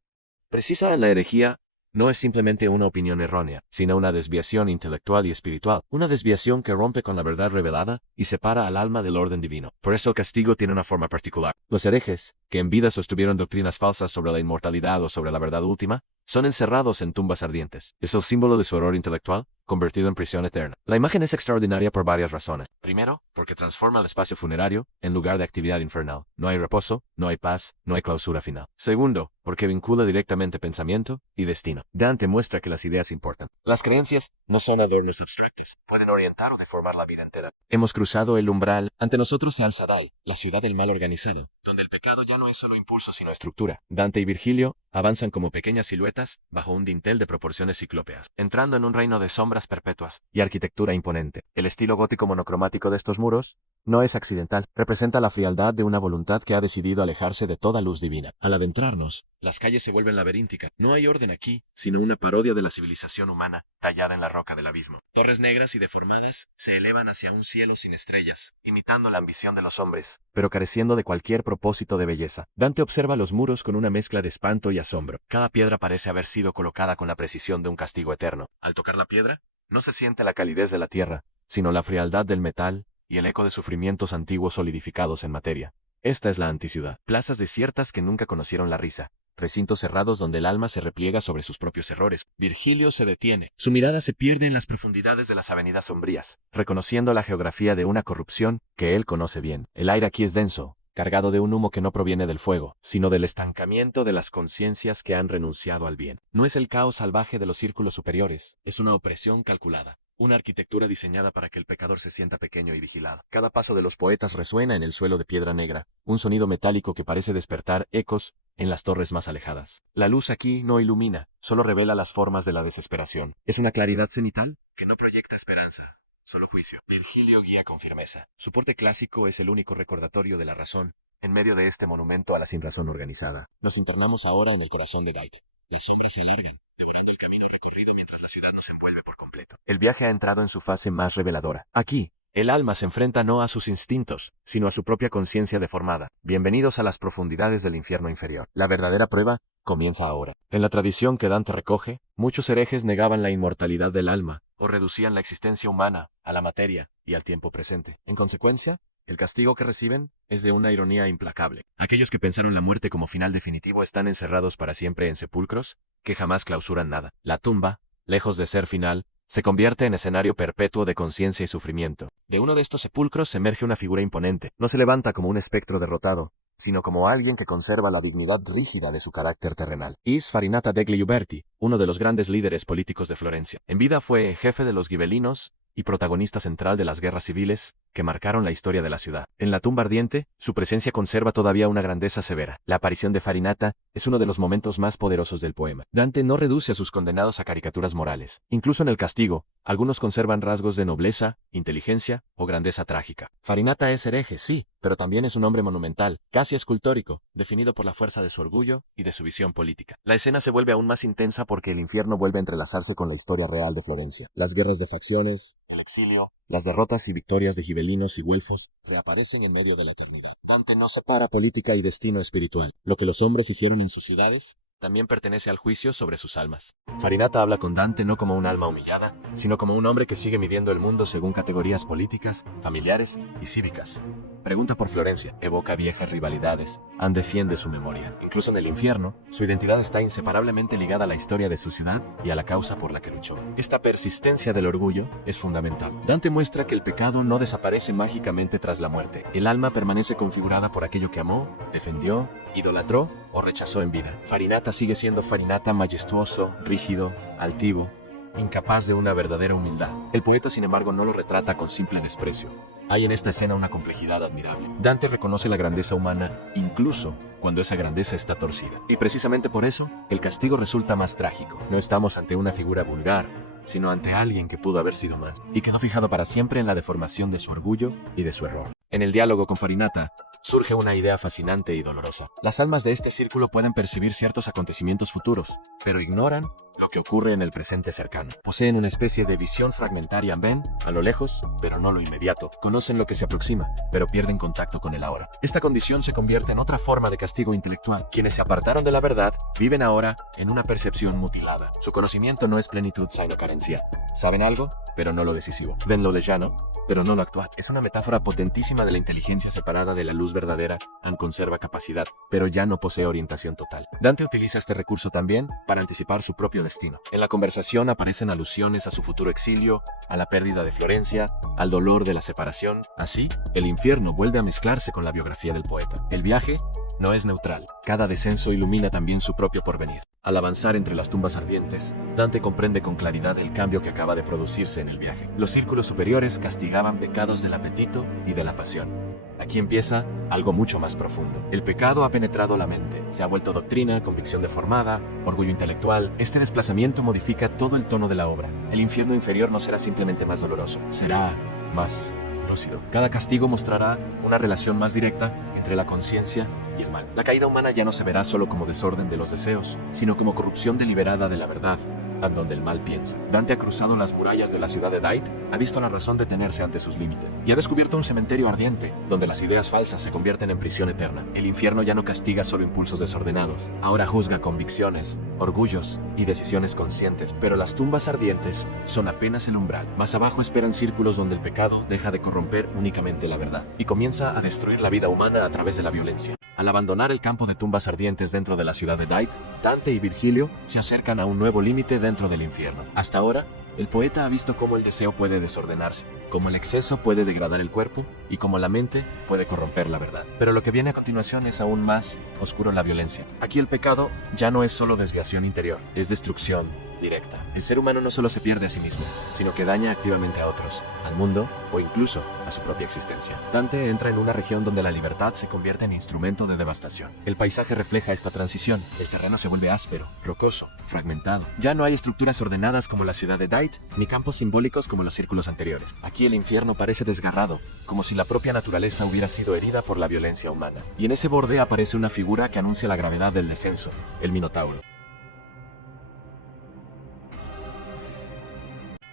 precisa en la herejía. No es simplemente una opinión errónea, sino una desviación intelectual y espiritual, una desviación que rompe con la verdad revelada y separa al alma del orden divino. Por eso el castigo tiene una forma particular. Los herejes, que en vida sostuvieron doctrinas falsas sobre la inmortalidad o sobre la verdad última, son encerrados en tumbas ardientes. Es el símbolo de su horror intelectual, convertido en prisión eterna. La imagen es extraordinaria por varias razones. Primero, porque transforma el espacio funerario en lugar de actividad infernal. No hay reposo, no hay paz, no hay clausura final. Segundo, porque vincula directamente pensamiento y destino. Dante muestra que las ideas importan. Las creencias no son adornos abstractos. Pueden orientar o deformar la vida entera. Hemos cruzado el umbral. Ante nosotros se alza Dai, la ciudad del mal organizado, donde el pecado ya no es solo impulso sino estructura. Dante y Virgilio avanzan como pequeñas siluetas bajo un dintel de proporciones ciclópeas, entrando en un reino de sombras perpetuas y arquitectura imponente. El estilo gótico monocromático de estos muros no es accidental, representa la frialdad de una voluntad que ha decidido alejarse de toda luz divina. Al adentrarnos, las calles se vuelven laberínticas. No hay orden aquí, sino una parodia de la civilización humana tallada en la roca del abismo. Torres negras y deformadas se elevan hacia un cielo sin estrellas, imitando la ambición de los hombres, pero careciendo de cualquier propósito de belleza. Dante observa los muros con una mezcla de espanto y asombro. Cada piedra parece haber sido colocada con la precisión de un castigo eterno. Al tocar la piedra, No se siente la calidez de la tierra, sino la frialdad del metal y el eco de sufrimientos antiguos solidificados en materia. Esta es la anticiudad. Plazas desiertas que nunca conocieron la risa. Recintos cerrados donde el alma se repliega sobre sus propios errores. Virgilio se detiene. Su mirada se pierde en las profundidades de las avenidas sombrías, reconociendo la geografía de una corrupción que él conoce bien. El aire aquí es denso, cargado de un humo que no proviene del fuego, sino del estancamiento de las conciencias que han renunciado al bien. No es el caos salvaje de los círculos superiores, es una opresión calculada. Una arquitectura diseñada para que el pecador se sienta pequeño y vigilado. Cada paso de los poetas resuena en el suelo de piedra negra, un sonido metálico que parece despertar ecos en las torres más alejadas. La luz aquí no ilumina, solo revela las formas de la desesperación. Es una claridad cenital que no proyecta esperanza, solo juicio. Virgilio guía con firmeza. Su porte clásico es el único recordatorio de la razón, en medio de este monumento a la sinrazón organizada. Nos internamos ahora en el corazón de Dait. Las sombras se alargan, devorando el camino recorrido mientras la ciudad nos envuelve por completo. El viaje ha entrado en su fase más reveladora. Aquí, el alma se enfrenta no a sus instintos, sino a su propia conciencia deformada. Bienvenidos a las profundidades del infierno inferior. La verdadera prueba comienza ahora. En la tradición que Dante recoge, muchos herejes negaban la inmortalidad del alma, o reducían la existencia humana a la materia y al tiempo presente. En consecuencia, el castigo que reciben es de una ironía implacable. Aquellos que pensaron la muerte como final definitivo están encerrados para siempre en sepulcros que jamás clausuran nada. La tumba, lejos de ser final, se convierte en escenario perpetuo de conciencia y sufrimiento. De uno de estos sepulcros emerge una figura imponente. No se levanta como un espectro derrotado, sino como alguien que conserva la dignidad rígida de su carácter terrenal. Es Farinata degli Uberti, uno de los grandes líderes políticos de Florencia. En vida fue jefe de los Ghibellinos y protagonista central de las guerras civiles que marcaron la historia de la ciudad. En la tumba ardiente, su presencia conserva todavía una grandeza severa. La aparición de Farinata es uno de los momentos más poderosos del poema. Dante no reduce a sus condenados a caricaturas morales. Incluso en el castigo, algunos conservan rasgos de nobleza, inteligencia o grandeza trágica. Farinata es hereje, sí, pero también es un hombre monumental, casi escultórico, definido por la fuerza de su orgullo y de su visión política. La escena se vuelve aún más intensa porque el infierno vuelve a entrelazarse con la historia real de Florencia. Las guerras de facciones, el exilio, las derrotas y victorias de gibelinos y güelfos reaparecen en medio de la eternidad. Dante no separa política y destino espiritual. Lo que los hombres hicieron en sus ciudades también pertenece al juicio sobre sus almas. Farinata habla con Dante no como un alma humillada, sino como un hombre que sigue midiendo el mundo según categorías políticas, familiares y cívicas. Pregunta por Florencia, evoca viejas rivalidades, defiende su memoria. Incluso en el infierno, su identidad está inseparablemente ligada a la historia de su ciudad y a la causa por la que luchó. Esta persistencia del orgullo es fundamental. Dante muestra que el pecado no desaparece mágicamente tras la muerte. El alma permanece configurada por aquello que amó, defendió, idolatró o rechazó en vida. Farinata sigue siendo Farinata majestuoso, rígido, altivo, incapaz de una verdadera humildad. El poeta, sin embargo, no lo retrata con simple desprecio. Hay en esta escena una complejidad admirable. Dante reconoce la grandeza humana, incluso cuando esa grandeza está torcida. Y precisamente por eso, el castigo resulta más trágico. No estamos ante una figura vulgar, sino ante alguien que pudo haber sido más, y quedó fijado para siempre en la deformación de su orgullo y de su error. En el diálogo con Farinata, surge una idea fascinante y dolorosa. Las almas de este círculo pueden percibir ciertos acontecimientos futuros, pero ignoran lo que ocurre en el presente cercano. Poseen una especie de visión fragmentaria, ven a lo lejos, pero no lo inmediato. Conocen lo que se aproxima, pero pierden contacto con el ahora. Esta condición se convierte en otra forma de castigo intelectual. Quienes se apartaron de la verdad viven ahora en una percepción mutilada. Su conocimiento no es plenitud, sino carencia. Saben algo, pero no lo decisivo. Ven lo lejano, pero no lo actual. Es una metáfora potentísima de la inteligencia separada de la luz verdadera. Conserva capacidad, pero ya no posee orientación total. Dante utiliza este recurso también para anticipar su propio destino. En la conversación aparecen alusiones a su futuro exilio, a la pérdida de Florencia, al dolor de la separación. Así, el infierno vuelve a mezclarse con la biografía del poeta. El viaje no es neutral. Cada descenso ilumina también su propio porvenir. Al avanzar entre las tumbas ardientes, Dante comprende con claridad el cambio que acaba de producirse en el viaje. Los círculos superiores castigaban pecados del apetito y de la pasión. Aquí empieza algo mucho más profundo. El pecado ha penetrado la mente, se ha vuelto doctrina, convicción deformada, orgullo intelectual. Este desplazamiento modifica todo el tono de la obra. El infierno inferior no será simplemente más doloroso, será más lúcido. Cada castigo mostrará una relación más directa entre la conciencia y el mal. La caída humana ya no se verá solo como desorden de los deseos, sino como corrupción deliberada de la verdad, a donde el mal piensa. Dante ha cruzado las murallas de la ciudad de Dait ha visto la razón detenerse ante sus límites, y ha descubierto un cementerio ardiente, donde las ideas falsas se convierten en prisión eterna. El infierno ya no castiga solo impulsos desordenados, ahora juzga convicciones, orgullos y decisiones conscientes, pero las tumbas ardientes son apenas el umbral. Más abajo esperan círculos donde el pecado deja de corromper únicamente la verdad, y comienza a destruir la vida humana a través de la violencia. Al abandonar el campo de tumbas ardientes dentro de la ciudad de Dite, Dante y Virgilio se acercan a un nuevo límite dentro del infierno. Hasta ahora, el poeta ha visto cómo el deseo puede desordenarse, cómo el exceso puede degradar el cuerpo y cómo la mente puede corromper la verdad. Pero lo que viene a continuación es aún más oscuro: la violencia. Aquí el pecado ya no es solo desviación interior, es destrucción directa. El ser humano no solo se pierde a sí mismo, sino que daña activamente a otros, al mundo o incluso a su propia existencia. Dante entra en una región donde la libertad se convierte en instrumento de devastación. El paisaje refleja esta transición. El terreno se vuelve áspero, rocoso, fragmentado. Ya no hay estructuras ordenadas como la ciudad de Dite, ni campos simbólicos como los círculos anteriores. Aquí el infierno parece desgarrado, como si la propia naturaleza hubiera sido herida por la violencia humana. Y en ese borde aparece una figura que anuncia la gravedad del descenso: el Minotauro.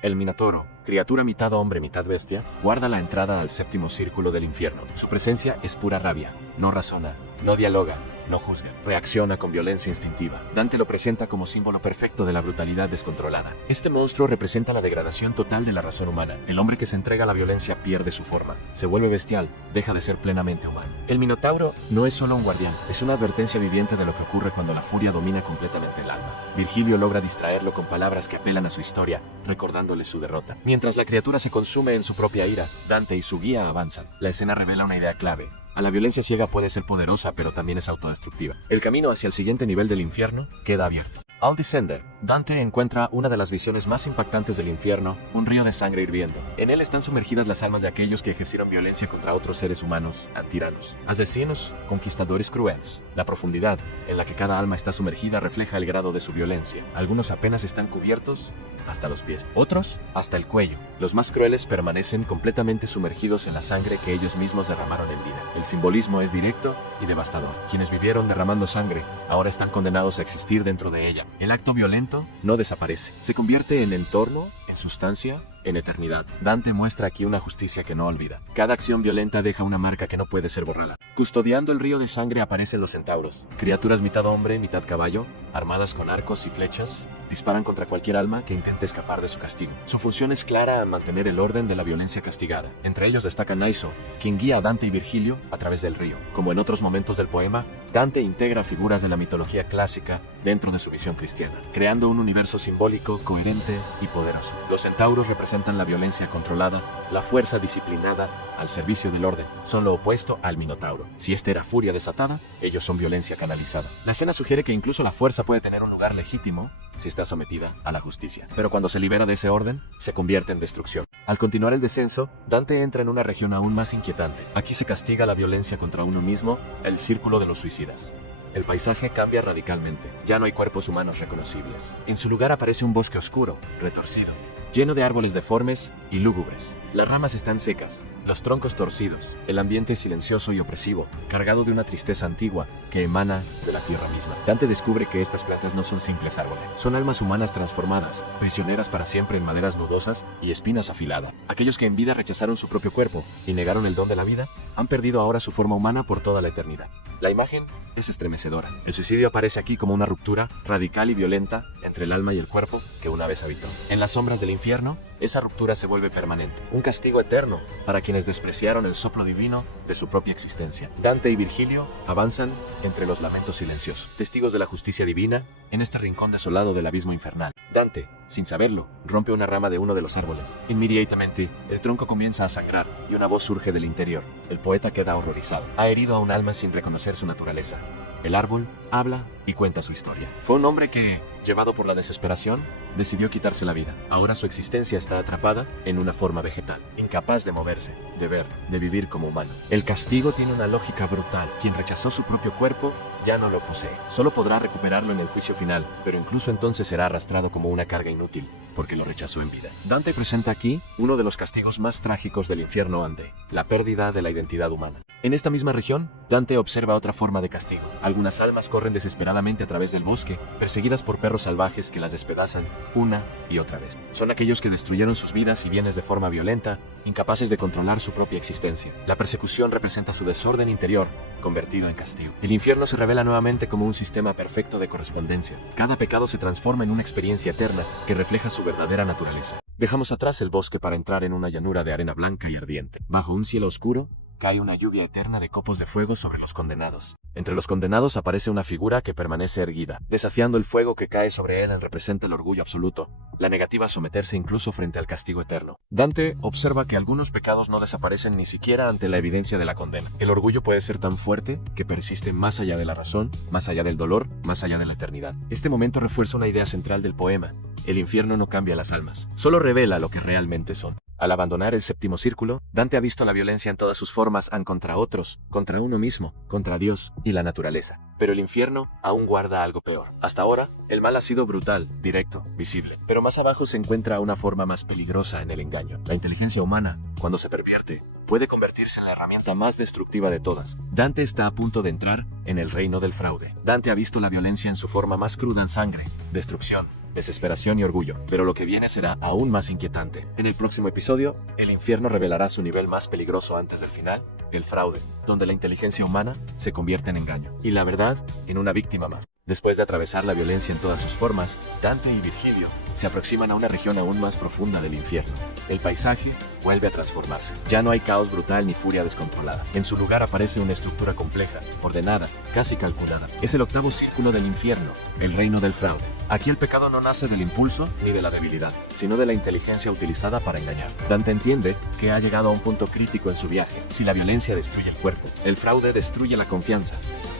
El Minotauro, criatura mitad hombre mitad bestia, guarda la entrada al séptimo círculo del infierno. Su presencia es pura rabia, no razona, no dialoga, no juzga, reacciona con violencia instintiva. Dante lo presenta como símbolo perfecto de la brutalidad descontrolada. Este monstruo representa la degradación total de la razón humana. El hombre que se entrega a la violencia pierde su forma, se vuelve bestial, deja de ser plenamente humano. El Minotauro no es solo un guardián, es una advertencia viviente de lo que ocurre cuando la furia domina completamente el alma. Virgilio logra distraerlo con palabras que apelan a su historia, recordándole su derrota. Mientras la criatura se consume en su propia ira, Dante y su guía avanzan. La escena revela una idea clave: a la violencia ciega puede ser poderosa, pero también es autodestructiva. El camino hacia el siguiente nivel del infierno queda abierto. Al descender, Dante encuentra una de las visiones más impactantes del infierno: un río de sangre hirviendo. En él están sumergidas las almas de aquellos que ejercieron violencia contra otros seres humanos, tiranos, asesinos, conquistadores crueles. La profundidad en la que cada alma está sumergida refleja el grado de su violencia. Algunos apenas están cubiertos hasta los pies, otros hasta el cuello. Los más crueles permanecen completamente sumergidos en la sangre que ellos mismos derramaron en vida. El simbolismo es directo y devastador. Quienes vivieron derramando sangre ahora están condenados a existir dentro de ella. El acto violento no desaparece, se convierte en entorno, en sustancia, en eternidad. Dante muestra aquí una justicia que no olvida. Cada acción violenta deja una marca que no puede ser borrada. Custodiando el río de sangre aparecen los centauros, criaturas mitad hombre, mitad caballo, armadas con arcos y flechas. Disparan contra cualquier alma que intente escapar de su castigo. Su función es clara: mantener el orden de la violencia castigada. Entre ellos destaca Naiso, quien guía a Dante y Virgilio a través del río. Como en otros momentos del poema, Dante integra figuras de la mitología clásica dentro de su visión cristiana, creando un universo simbólico, coherente y poderoso. Los centauros representan la violencia controlada, la fuerza disciplinada al servicio del orden. Son lo opuesto al Minotauro. Si este era furia desatada, ellos son violencia canalizada. La escena sugiere que incluso la fuerza puede tener un lugar legítimo si está sometida a la justicia, pero cuando se libera de ese orden, se convierte en destrucción. Al continuar el descenso, Dante entra en una región aún más inquietante. Aquí se castiga la violencia contra uno mismo, el círculo de los suicidas. El paisaje cambia radicalmente. Ya no hay cuerpos humanos reconocibles. En su lugar aparece un bosque oscuro, retorcido, lleno de árboles deformes y lúgubres. Las ramas están secas, los troncos torcidos, el ambiente silencioso y opresivo, cargado de una tristeza antigua que emana de la tierra misma. Dante descubre que estas plantas no son simples árboles, son almas humanas transformadas, prisioneras para siempre en maderas nudosas y espinas afiladas. Aquellos que en vida rechazaron su propio cuerpo y negaron el don de la vida, han perdido ahora su forma humana por toda la eternidad. La imagen es estremecedora. El suicidio aparece aquí como una ruptura radical y violenta entre el alma y el cuerpo que una vez habitó. En las sombras del infierno, esa ruptura se vuelve permanente, un castigo eterno para quienes despreciaron el soplo divino de su propia existencia. Dante y Virgilio avanzan entre los lamentos silenciosos, testigos de la justicia divina en este rincón desolado del abismo infernal. Dante, sin saberlo, rompe una rama de uno de los árboles. Inmediatamente, el tronco comienza a sangrar y una voz surge del interior. El poeta queda horrorizado. Ha herido a un alma sin reconocer su naturaleza. El árbol habla y cuenta su historia. Fue un hombre que, llevado por la desesperación, decidió quitarse la vida. Ahora su existencia está atrapada en una forma vegetal, incapaz de moverse, de ver, de vivir como humano. El castigo tiene una lógica brutal. Quien rechazó su propio cuerpo ya no lo posee. Solo podrá recuperarlo en el juicio final, pero incluso entonces será arrastrado como una carga inútil porque lo rechazó en vida. Dante presenta aquí uno de los castigos más trágicos del infierno ante la pérdida de la identidad humana. En esta misma región, Dante observa otra forma de castigo. Algunas almas corren desesperadamente a través del bosque, perseguidas por perros salvajes que las despedazan una y otra vez. Son aquellos que destruyeron sus vidas y bienes de forma violenta, incapaces de controlar su propia existencia. La persecución representa su desorden interior, convertido en castigo. El infierno se revela nuevamente como un sistema perfecto de correspondencia. Cada pecado se transforma en una experiencia eterna que refleja su verdadera naturaleza. Dejamos atrás el bosque para entrar en una llanura de arena blanca y ardiente. Bajo un cielo oscuro, cae una lluvia eterna de copos de fuego sobre los condenados. Entre los condenados aparece una figura que permanece erguida. Desafiando el fuego que cae sobre él representa el orgullo absoluto, la negativa a someterse incluso frente al castigo eterno. Dante observa que algunos pecados no desaparecen ni siquiera ante la evidencia de la condena. El orgullo puede ser tan fuerte que persiste más allá de la razón, más allá del dolor, más allá de la eternidad. Este momento refuerza una idea central del poema. El infierno no cambia las almas, solo revela lo que realmente son. Al abandonar el séptimo círculo, Dante ha visto la violencia en todas sus formas contra otros, contra uno mismo, contra Dios y la naturaleza. Pero el infierno aún guarda algo peor. Hasta ahora, el mal ha sido brutal, directo, visible. Pero más abajo se encuentra una forma más peligrosa en el engaño. La inteligencia humana, cuando se pervierte, puede convertirse en la herramienta más destructiva de todas. Dante está a punto de entrar en el reino del fraude. Dante ha visto la violencia en su forma más cruda en sangre, destrucción, desesperación y orgullo, pero lo que viene será aún más inquietante. En el próximo episodio, el infierno revelará su nivel más peligroso antes del final, el fraude, donde la inteligencia humana se convierte en engaño, y la verdad en una víctima más. Después de atravesar la violencia en todas sus formas, Dante y Virgilio se aproximan a una región aún más profunda del infierno. El paisaje vuelve a transformarse. Ya no hay caos brutal ni furia descontrolada. En su lugar aparece una estructura compleja, ordenada, casi calculada. Es el octavo círculo del infierno, el reino del fraude. Aquí el pecado no nace del impulso ni de la debilidad, sino de la inteligencia utilizada para engañar. Dante entiende que ha llegado a un punto crítico en su viaje. Si la violencia destruye el cuerpo, el fraude destruye la confianza,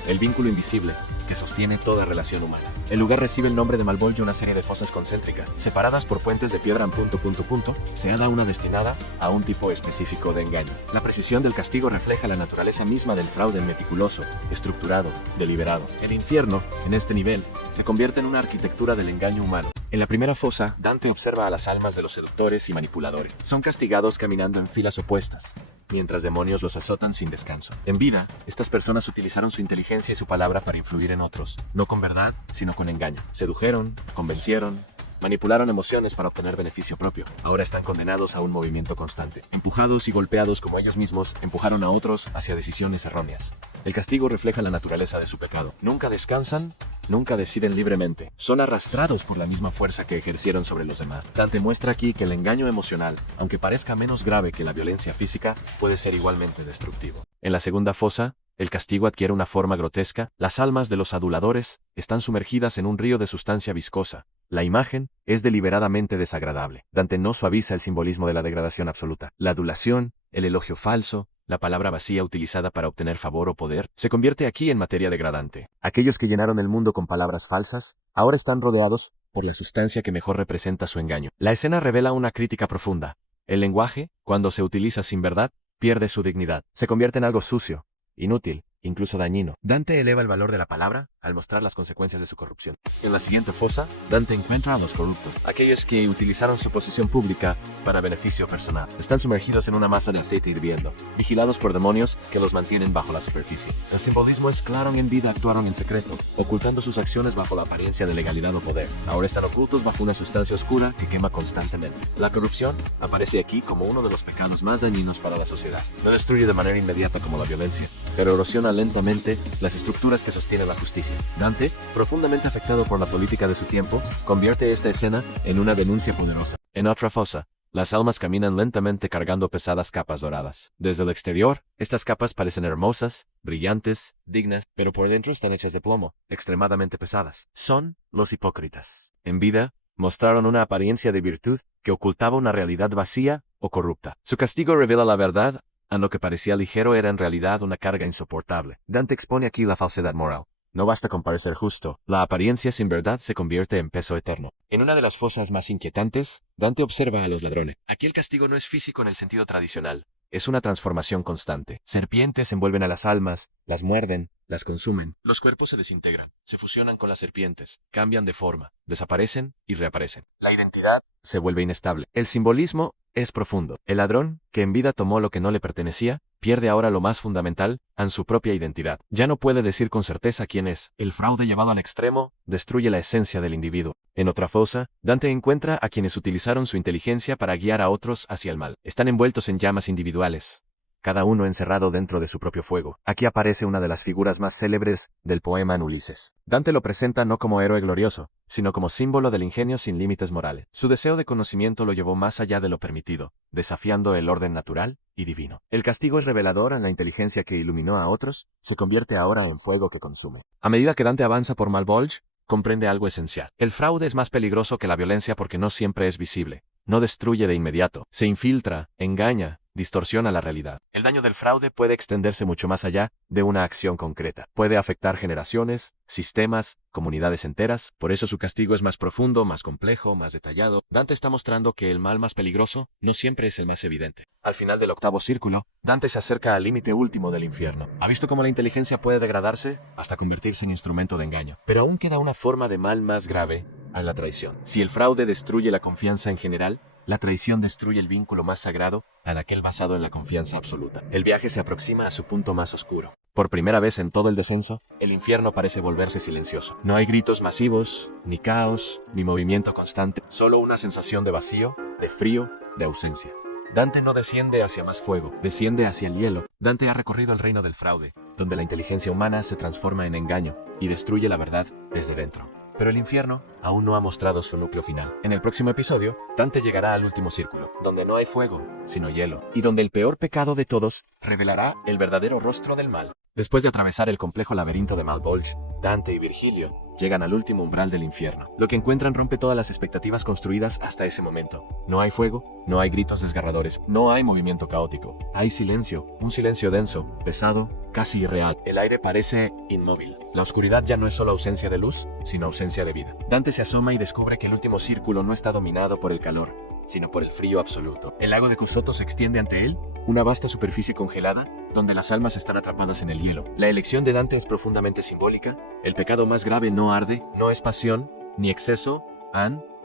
el vínculo invisible que sostiene toda relación humana. El lugar recibe el nombre de Malvolio, una serie de fosas concéntricas, separadas por puentes de piedra en punto. Se halla una destinada a un tipo específico de engaño. La precisión del castigo refleja la naturaleza misma del fraude meticuloso, estructurado, deliberado. El infierno, en este nivel, se convierte en una arquitectura del engaño humano. En la primera fosa, Dante observa a las almas de los seductores y manipuladores. Son castigados caminando en filas opuestas, mientras demonios los azotan sin descanso. En vida, estas personas utilizaron su inteligencia y su palabra para influir en otros, no con verdad, sino con engaño. Sedujeron, convencieron, manipularon emociones para obtener beneficio propio. Ahora están condenados a un movimiento constante. Empujados y golpeados como ellos mismos, empujaron a otros hacia decisiones erróneas. El castigo refleja la naturaleza de su pecado. Nunca descansan, nunca deciden libremente. Son arrastrados por la misma fuerza que ejercieron sobre los demás. Dante muestra aquí que el engaño emocional, aunque parezca menos grave que la violencia física, puede ser igualmente destructivo. En la segunda fosa, el castigo adquiere una forma grotesca. Las almas de los aduladores están sumergidas en un río de sustancia viscosa. La imagen es deliberadamente desagradable. Dante no suaviza el simbolismo de la degradación absoluta. La adulación, el elogio falso, la palabra vacía utilizada para obtener favor o poder, se convierte aquí en materia degradante. Aquellos que llenaron el mundo con palabras falsas, ahora están rodeados por la sustancia que mejor representa su engaño. La escena revela una crítica profunda. El lenguaje, cuando se utiliza sin verdad, pierde su dignidad. Se convierte en algo sucio, inútil, incluso dañino. Dante eleva el valor de la palabra al mostrar las consecuencias de su corrupción. En la siguiente fosa, Dante encuentra a los corruptos, aquellos que utilizaron su posición pública para beneficio personal. Están sumergidos en una masa de aceite hirviendo, vigilados por demonios que los mantienen bajo la superficie. El simbolismo es claro: en vida actuaron en secreto, ocultando sus acciones bajo la apariencia de legalidad o poder. Ahora están ocultos bajo una sustancia oscura que quema constantemente. La corrupción aparece aquí como uno de los pecados más dañinos para la sociedad. No destruye de manera inmediata como la violencia, pero erosiona lentamente las estructuras que sostienen la justicia. Dante, profundamente afectado por la política de su tiempo, convierte esta escena en una denuncia poderosa. En otra fosa, las almas caminan lentamente cargando pesadas capas doradas. Desde el exterior, estas capas parecen hermosas, brillantes, dignas, pero por dentro están hechas de plomo, extremadamente pesadas. Son los hipócritas. En vida, mostraron una apariencia de virtud que ocultaba una realidad vacía o corrupta. Su castigo revela la verdad. A lo que parecía ligero era en realidad una carga insoportable. Dante expone aquí la falsedad moral. No basta con parecer justo. La apariencia sin verdad se convierte en peso eterno. En una de las fosas más inquietantes, Dante observa a los ladrones. Aquí el castigo no es físico en el sentido tradicional. Es una transformación constante. Serpientes envuelven a las almas, las muerden, las consumen. Los cuerpos se desintegran, se fusionan con las serpientes, cambian de forma, desaparecen y reaparecen. La identidad se vuelve inestable. El simbolismo es profundo. El ladrón, que en vida tomó lo que no le pertenecía, pierde ahora lo más fundamental, en su propia identidad. Ya no puede decir con certeza quién es. El fraude llevado al extremo destruye la esencia del individuo. En otra fosa, Dante encuentra a quienes utilizaron su inteligencia para guiar a otros hacia el mal. Están envueltos en llamas individuales, cada uno encerrado dentro de su propio fuego. Aquí aparece una de las figuras más célebres del poema en Ulises. Dante lo presenta no como héroe glorioso, sino como símbolo del ingenio sin límites morales. Su deseo de conocimiento lo llevó más allá de lo permitido, desafiando el orden natural y divino. El castigo es revelador en la inteligencia que iluminó a otros, se convierte ahora en fuego que consume. A medida que Dante avanza por Malbolge, comprende algo esencial. El fraude es más peligroso que la violencia porque no siempre es visible. No destruye de inmediato, se infiltra, engaña, distorsiona la realidad. El daño del fraude puede extenderse mucho más allá de una acción concreta. Puede afectar generaciones, sistemas, comunidades enteras. Por eso su castigo es más profundo, más complejo, más detallado. Dante está mostrando que el mal más peligroso no siempre es el más evidente. Al final del octavo círculo, Dante se acerca al límite último del infierno. Ha visto cómo la inteligencia puede degradarse hasta convertirse en instrumento de engaño. Pero aún queda una forma de mal más grave, a la traición. Si el fraude destruye la confianza en general, la traición destruye el vínculo más sagrado, en aquel basado en la confianza absoluta. El viaje se aproxima a su punto más oscuro. Por primera vez en todo el descenso, el infierno parece volverse silencioso. No hay gritos masivos, ni caos, ni movimiento constante, solo una sensación de vacío, de frío, de ausencia. Dante no desciende hacia más fuego, desciende hacia el hielo. Dante ha recorrido el reino del fraude, donde la inteligencia humana se transforma en engaño y destruye la verdad desde dentro. Pero el infierno aún no ha mostrado su núcleo final. En el próximo episodio, Dante llegará al último círculo, donde no hay fuego, sino hielo, y donde el peor pecado de todos revelará el verdadero rostro del mal. Después de atravesar el complejo laberinto de Malbolge, Dante y Virgilio llegan al último umbral del infierno. Lo que encuentran rompe todas las expectativas construidas hasta ese momento. No hay fuego, no hay gritos desgarradores, no hay movimiento caótico. Hay silencio, un silencio denso, pesado, casi irreal. El aire parece inmóvil. La oscuridad ya no es solo ausencia de luz, sino ausencia de vida. Dante se asoma y descubre que el último círculo no está dominado por el calor, sino por el frío absoluto. El lago de Cosoto se extiende ante él, una vasta superficie congelada, donde las almas están atrapadas en el hielo. La elección de Dante es profundamente simbólica. El pecado más grave no arde, no es pasión, ni exceso,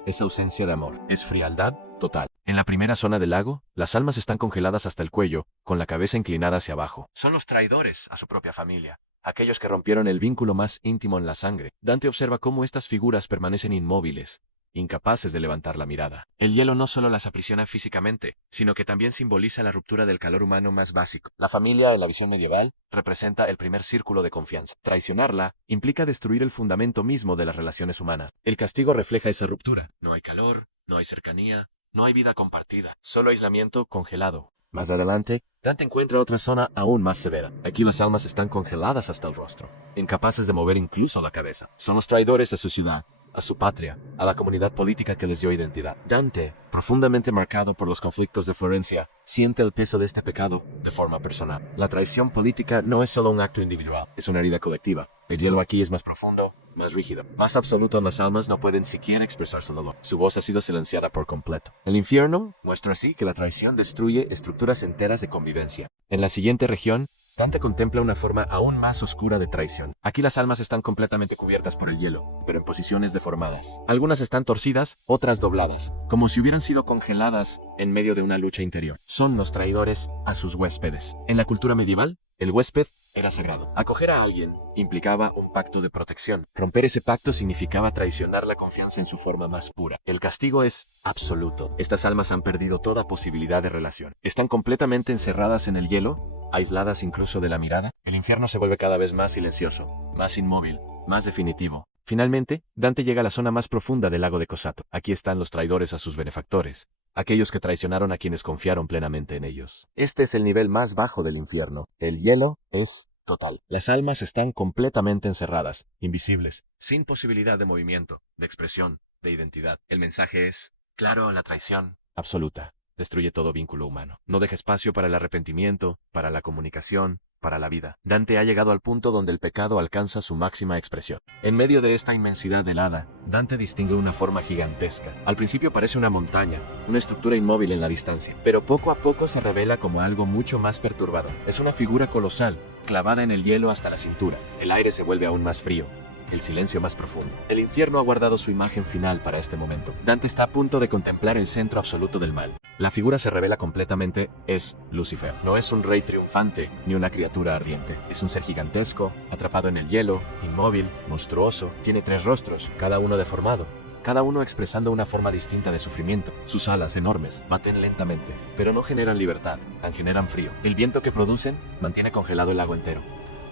es ausencia de amor, es frialdad total. En la primera zona del lago, las almas están congeladas hasta el cuello, con la cabeza inclinada hacia abajo. Son los traidores a su propia familia, aquellos que rompieron el vínculo más íntimo en la sangre. Dante observa cómo estas figuras permanecen inmóviles, incapaces de levantar la mirada. El hielo no solo las aprisiona físicamente, sino que también simboliza la ruptura del calor humano más básico. La familia, en la visión medieval, representa el primer círculo de confianza. Traicionarla implica destruir el fundamento mismo de las relaciones humanas. El castigo refleja esa ruptura. No hay calor, no hay cercanía, no hay vida compartida, solo aislamiento congelado. Más adelante, Dante encuentra otra zona aún más severa. Aquí las almas están congeladas hasta el rostro, incapaces de mover incluso la cabeza. Son los traidores a su ciudad, a su patria, a la comunidad política que les dio identidad. Dante, profundamente marcado por los conflictos de Florencia, siente el peso de este pecado de forma personal. La traición política no es solo un acto individual, es una herida colectiva. El hielo aquí es más profundo, más rígido, más absoluto. Las almas no pueden siquiera expresar su dolor. Su voz ha sido silenciada por completo. El infierno muestra así que la traición destruye estructuras enteras de convivencia. En la siguiente región, Dante contempla una forma aún más oscura de traición. Aquí las almas están completamente cubiertas por el hielo, pero en posiciones deformadas. Algunas están torcidas, otras dobladas, como si hubieran sido congeladas en medio de una lucha interior. Son los traidores a sus huéspedes. En la cultura medieval, el huésped era sagrado. Acoger a alguien implicaba un pacto de protección. Romper ese pacto significaba traicionar la confianza en su forma más pura. El castigo es absoluto. Estas almas han perdido toda posibilidad de relación. Están completamente encerradas en el hielo, aisladas incluso de la mirada. El infierno se vuelve cada vez más silencioso, más inmóvil, más definitivo. Finalmente, Dante llega a la zona más profunda del lago de Cosato. Aquí están los traidores a sus benefactores, aquellos que traicionaron a quienes confiaron plenamente en ellos. Este es el nivel más bajo del infierno. El hielo es total. Las almas están completamente encerradas, invisibles, sin posibilidad de movimiento, de expresión, de identidad. El mensaje es claro: la traición absoluta destruye todo vínculo humano. No deja espacio para el arrepentimiento, para la comunicación, para la vida. Dante ha llegado al punto donde el pecado alcanza su máxima expresión. En medio de esta inmensidad helada, Dante distingue una forma gigantesca. Al principio parece una montaña, una estructura inmóvil en la distancia, pero poco a poco se revela como algo mucho más perturbador. Es una figura colosal, clavada en el hielo hasta la cintura. El aire se vuelve aún más frío, el silencio más profundo. El infierno ha guardado su imagen final para este momento. Dante está a punto de contemplar el centro absoluto del mal. La figura se revela completamente, es Lucifer. No es un rey triunfante, ni una criatura ardiente. Es un ser gigantesco, atrapado en el hielo, inmóvil, monstruoso. Tiene 3 rostros, cada uno deformado, cada uno expresando una forma distinta de sufrimiento. Sus alas enormes baten lentamente, pero no generan libertad, generan frío. El viento que producen mantiene congelado el lago entero.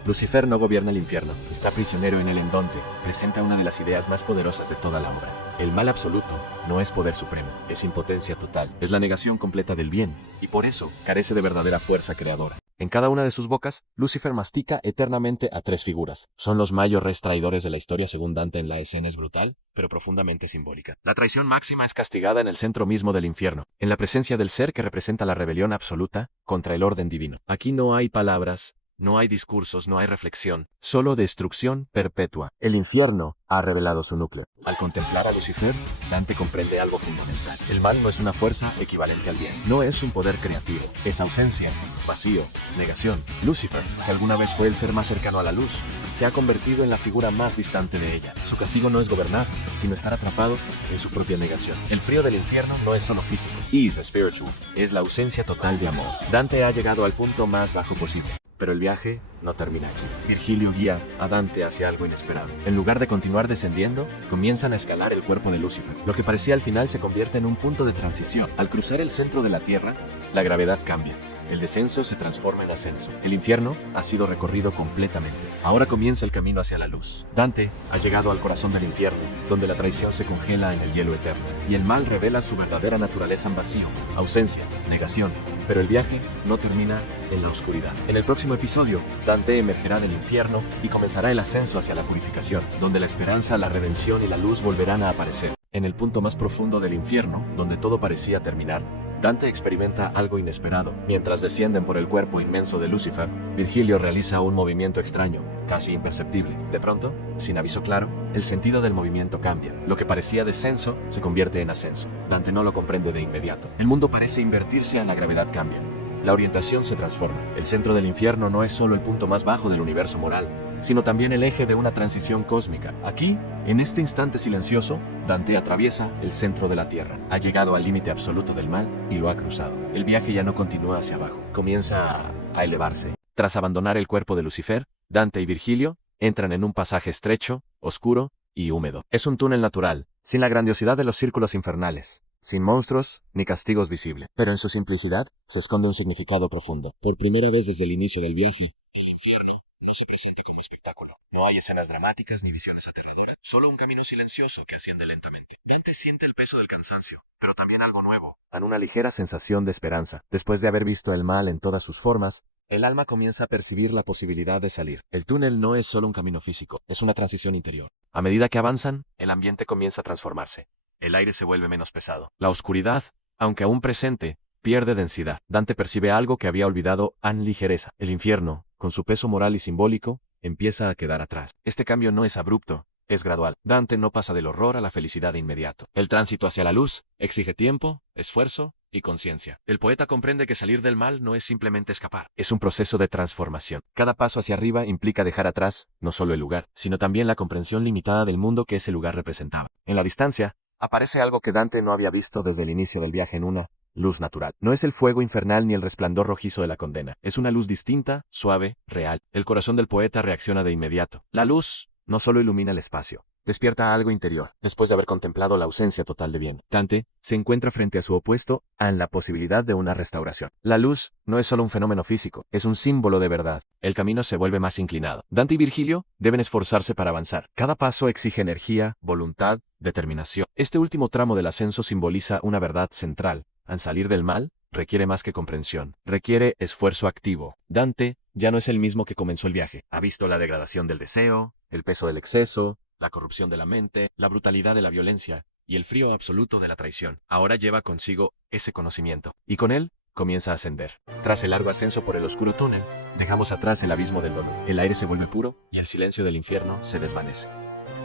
Lucifer no gobierna el infierno, está prisionero en el en donde presenta una de las ideas más poderosas de toda la obra. El mal absoluto no es poder supremo, es impotencia total, es la negación completa del bien, y por eso carece de verdadera fuerza creadora. En cada una de sus bocas, Lucifer mastica eternamente a 3 figuras. Son los mayores traidores de la historia según Dante. En la escena es brutal, pero profundamente simbólica. La traición máxima es castigada en el centro mismo del infierno, en la presencia del ser que representa la rebelión absoluta contra el orden divino. Aquí no hay palabras, no hay discursos, no hay reflexión, solo destrucción perpetua. El infierno ha revelado su núcleo. Al contemplar a Lucifer, Dante comprende algo fundamental. El mal no es una fuerza equivalente al bien. No es un poder creativo. Es ausencia, vacío, negación. Lucifer, que alguna vez fue el ser más cercano a la luz, se ha convertido en la figura más distante de ella. Su castigo no es gobernar, sino estar atrapado en su propia negación. El frío del infierno no es solo físico. Is spiritual. Es la ausencia total de amor. Dante ha llegado al punto más bajo posible. Pero el viaje no termina aquí. Virgilio guía a Dante hacia algo inesperado. En lugar de continuar descendiendo, comienzan a escalar el cuerpo de Lucifer. Lo que parecía al final se convierte en un punto de transición. Al cruzar el centro de la Tierra, la gravedad cambia. El descenso se transforma en ascenso. El infierno ha sido recorrido completamente. Ahora comienza el camino hacia la luz. Dante ha llegado al corazón del infierno, donde la traición se congela en el hielo eterno, y el mal revela su verdadera naturaleza en vacío, ausencia, negación. Pero el viaje no termina en la oscuridad. En el próximo episodio, Dante emergerá del infierno y comenzará el ascenso hacia la purificación, donde la esperanza, la redención y la luz volverán a aparecer. En el punto más profundo del infierno, donde todo parecía terminar, Dante experimenta algo inesperado. Mientras descienden por el cuerpo inmenso de Lucifer, Virgilio realiza un movimiento extraño, casi imperceptible. De pronto, sin aviso claro, el sentido del movimiento cambia. Lo que parecía descenso se convierte en ascenso. Dante no lo comprende de inmediato. El mundo parece invertirse y la gravedad cambia. La orientación se transforma. El centro del infierno no es solo el punto más bajo del universo moral, sino también el eje de una transición cósmica. Aquí, en este instante silencioso, Dante atraviesa el centro de la Tierra. Ha llegado al límite absoluto del mal y lo ha cruzado. El viaje ya no continúa hacia abajo, comienza a elevarse. Tras abandonar el cuerpo de Lucifer, Dante y Virgilio entran en un pasaje estrecho, oscuro y húmedo. Es un túnel natural, sin la grandiosidad de los círculos infernales, sin monstruos ni castigos visibles. Pero en su simplicidad se esconde un significado profundo. Por primera vez desde el inicio del viaje, el infierno no se presenta como espectáculo. No hay escenas dramáticas ni visiones aterradoras. Solo un camino silencioso que asciende lentamente. Dante siente el peso del cansancio, pero también algo nuevo. Una ligera sensación de esperanza. Después de haber visto el mal en todas sus formas, el alma comienza a percibir la posibilidad de salir. El túnel no es solo un camino físico, es una transición interior. A medida que avanzan, el ambiente comienza a transformarse. El aire se vuelve menos pesado. La oscuridad, aunque aún presente, pierde densidad. Dante percibe algo que había olvidado en ligereza. El infierno, con su peso moral y simbólico, empieza a quedar atrás. Este cambio no es abrupto, es gradual. Dante no pasa del horror a la felicidad de inmediato. El tránsito hacia la luz exige tiempo, esfuerzo y conciencia. El poeta comprende que salir del mal no es simplemente escapar, es un proceso de transformación. Cada paso hacia arriba implica dejar atrás no solo el lugar, sino también la comprensión limitada del mundo que ese lugar representaba. En la distancia, aparece algo que Dante no había visto desde el inicio del viaje en una luz natural. No es el fuego infernal ni el resplandor rojizo de la condena. Es una luz distinta, suave, real. El corazón del poeta reacciona de inmediato. La luz no solo ilumina el espacio, despierta algo interior. Después de haber contemplado la ausencia total de bien, Dante se encuentra frente a su opuesto en la posibilidad de una restauración. La luz no es solo un fenómeno físico, es un símbolo de verdad. El camino se vuelve más inclinado. Dante y Virgilio deben esforzarse para avanzar. Cada paso exige energía, voluntad, determinación. Este último tramo del ascenso simboliza una verdad central. Al salir del mal, requiere más que comprensión, requiere esfuerzo activo. Dante ya no es el mismo que comenzó el viaje. Ha visto la degradación del deseo, el peso del exceso, la corrupción de la mente, la brutalidad de la violencia y el frío absoluto de la traición. Ahora lleva consigo ese conocimiento, y con él comienza a ascender. Tras el largo ascenso por el oscuro túnel, dejamos atrás el abismo del dolor. El aire se vuelve puro y el silencio del infierno se desvanece.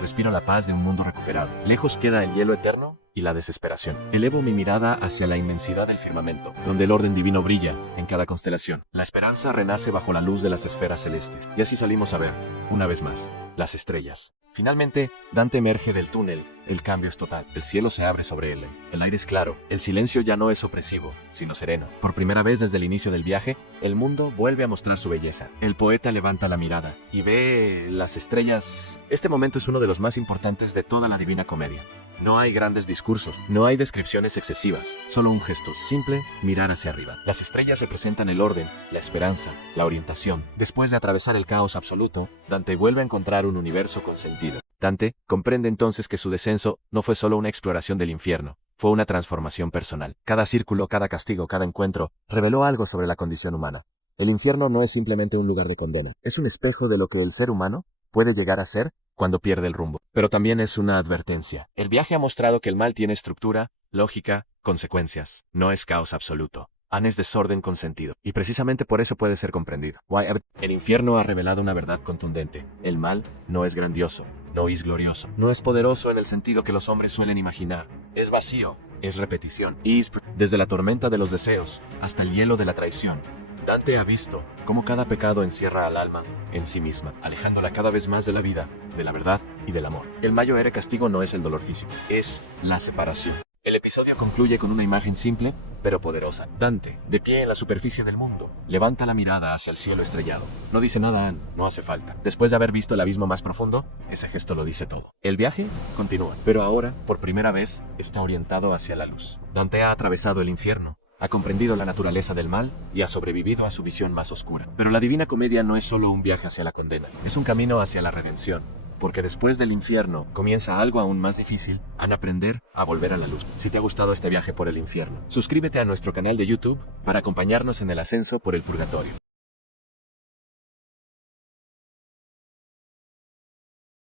Respiro la paz de un mundo recuperado. Lejos queda el hielo eterno y la desesperación. Elevo mi mirada hacia la inmensidad del firmamento, donde el orden divino brilla en cada constelación. La esperanza renace bajo la luz de las esferas celestes. Y así salimos a ver, una vez más, las estrellas. Finalmente, Dante emerge del túnel. El cambio es total. El cielo se abre sobre él. El aire es claro. El silencio ya no es opresivo, sino sereno. Por primera vez desde el inicio del viaje, el mundo vuelve a mostrar su belleza. El poeta levanta la mirada y ve las estrellas. Este momento es uno de los más importantes de toda la Divina Comedia. No hay grandes discursos, no hay descripciones excesivas, solo un gesto simple, mirar hacia arriba. Las estrellas representan el orden, la esperanza, la orientación. Después de atravesar el caos absoluto, Dante vuelve a encontrar un universo con sentido. Dante comprende entonces que su descenso no fue solo una exploración del infierno, fue una transformación personal. Cada círculo, cada castigo, cada encuentro, reveló algo sobre la condición humana. El infierno no es simplemente un lugar de condena, es un espejo de lo que el ser humano puede llegar a ser cuando pierde el rumbo. Pero también es una advertencia. El viaje ha mostrado que el mal tiene estructura, lógica, consecuencias. No es caos absoluto. Es desorden con sentido. Y precisamente por eso puede ser comprendido. El infierno ha revelado una verdad contundente. El mal no es grandioso, no es glorioso. No es poderoso en el sentido que los hombres suelen imaginar. Es vacío, es repetición. Desde la tormenta de los deseos hasta el hielo de la traición, Dante ha visto cómo cada pecado encierra al alma en sí misma, alejándola cada vez más de la vida, de la verdad y del amor. El mayor castigo no es el dolor físico, es la separación. El episodio concluye con una imagen simple, pero poderosa. Dante, de pie en la superficie del mundo, levanta la mirada hacia el cielo estrellado. No dice nada, Anne, no hace falta. Después de haber visto el abismo más profundo, ese gesto lo dice todo. El viaje continúa, pero ahora, por primera vez, está orientado hacia la luz. Dante ha atravesado el infierno, ha comprendido la naturaleza del mal y ha sobrevivido a su visión más oscura. Pero la Divina Comedia no es solo un viaje hacia la condena, es un camino hacia la redención. Porque después del infierno comienza algo aún más difícil, aprender a volver a la luz. Si te ha gustado este viaje por el infierno, suscríbete a nuestro canal de YouTube para acompañarnos en el ascenso por el purgatorio.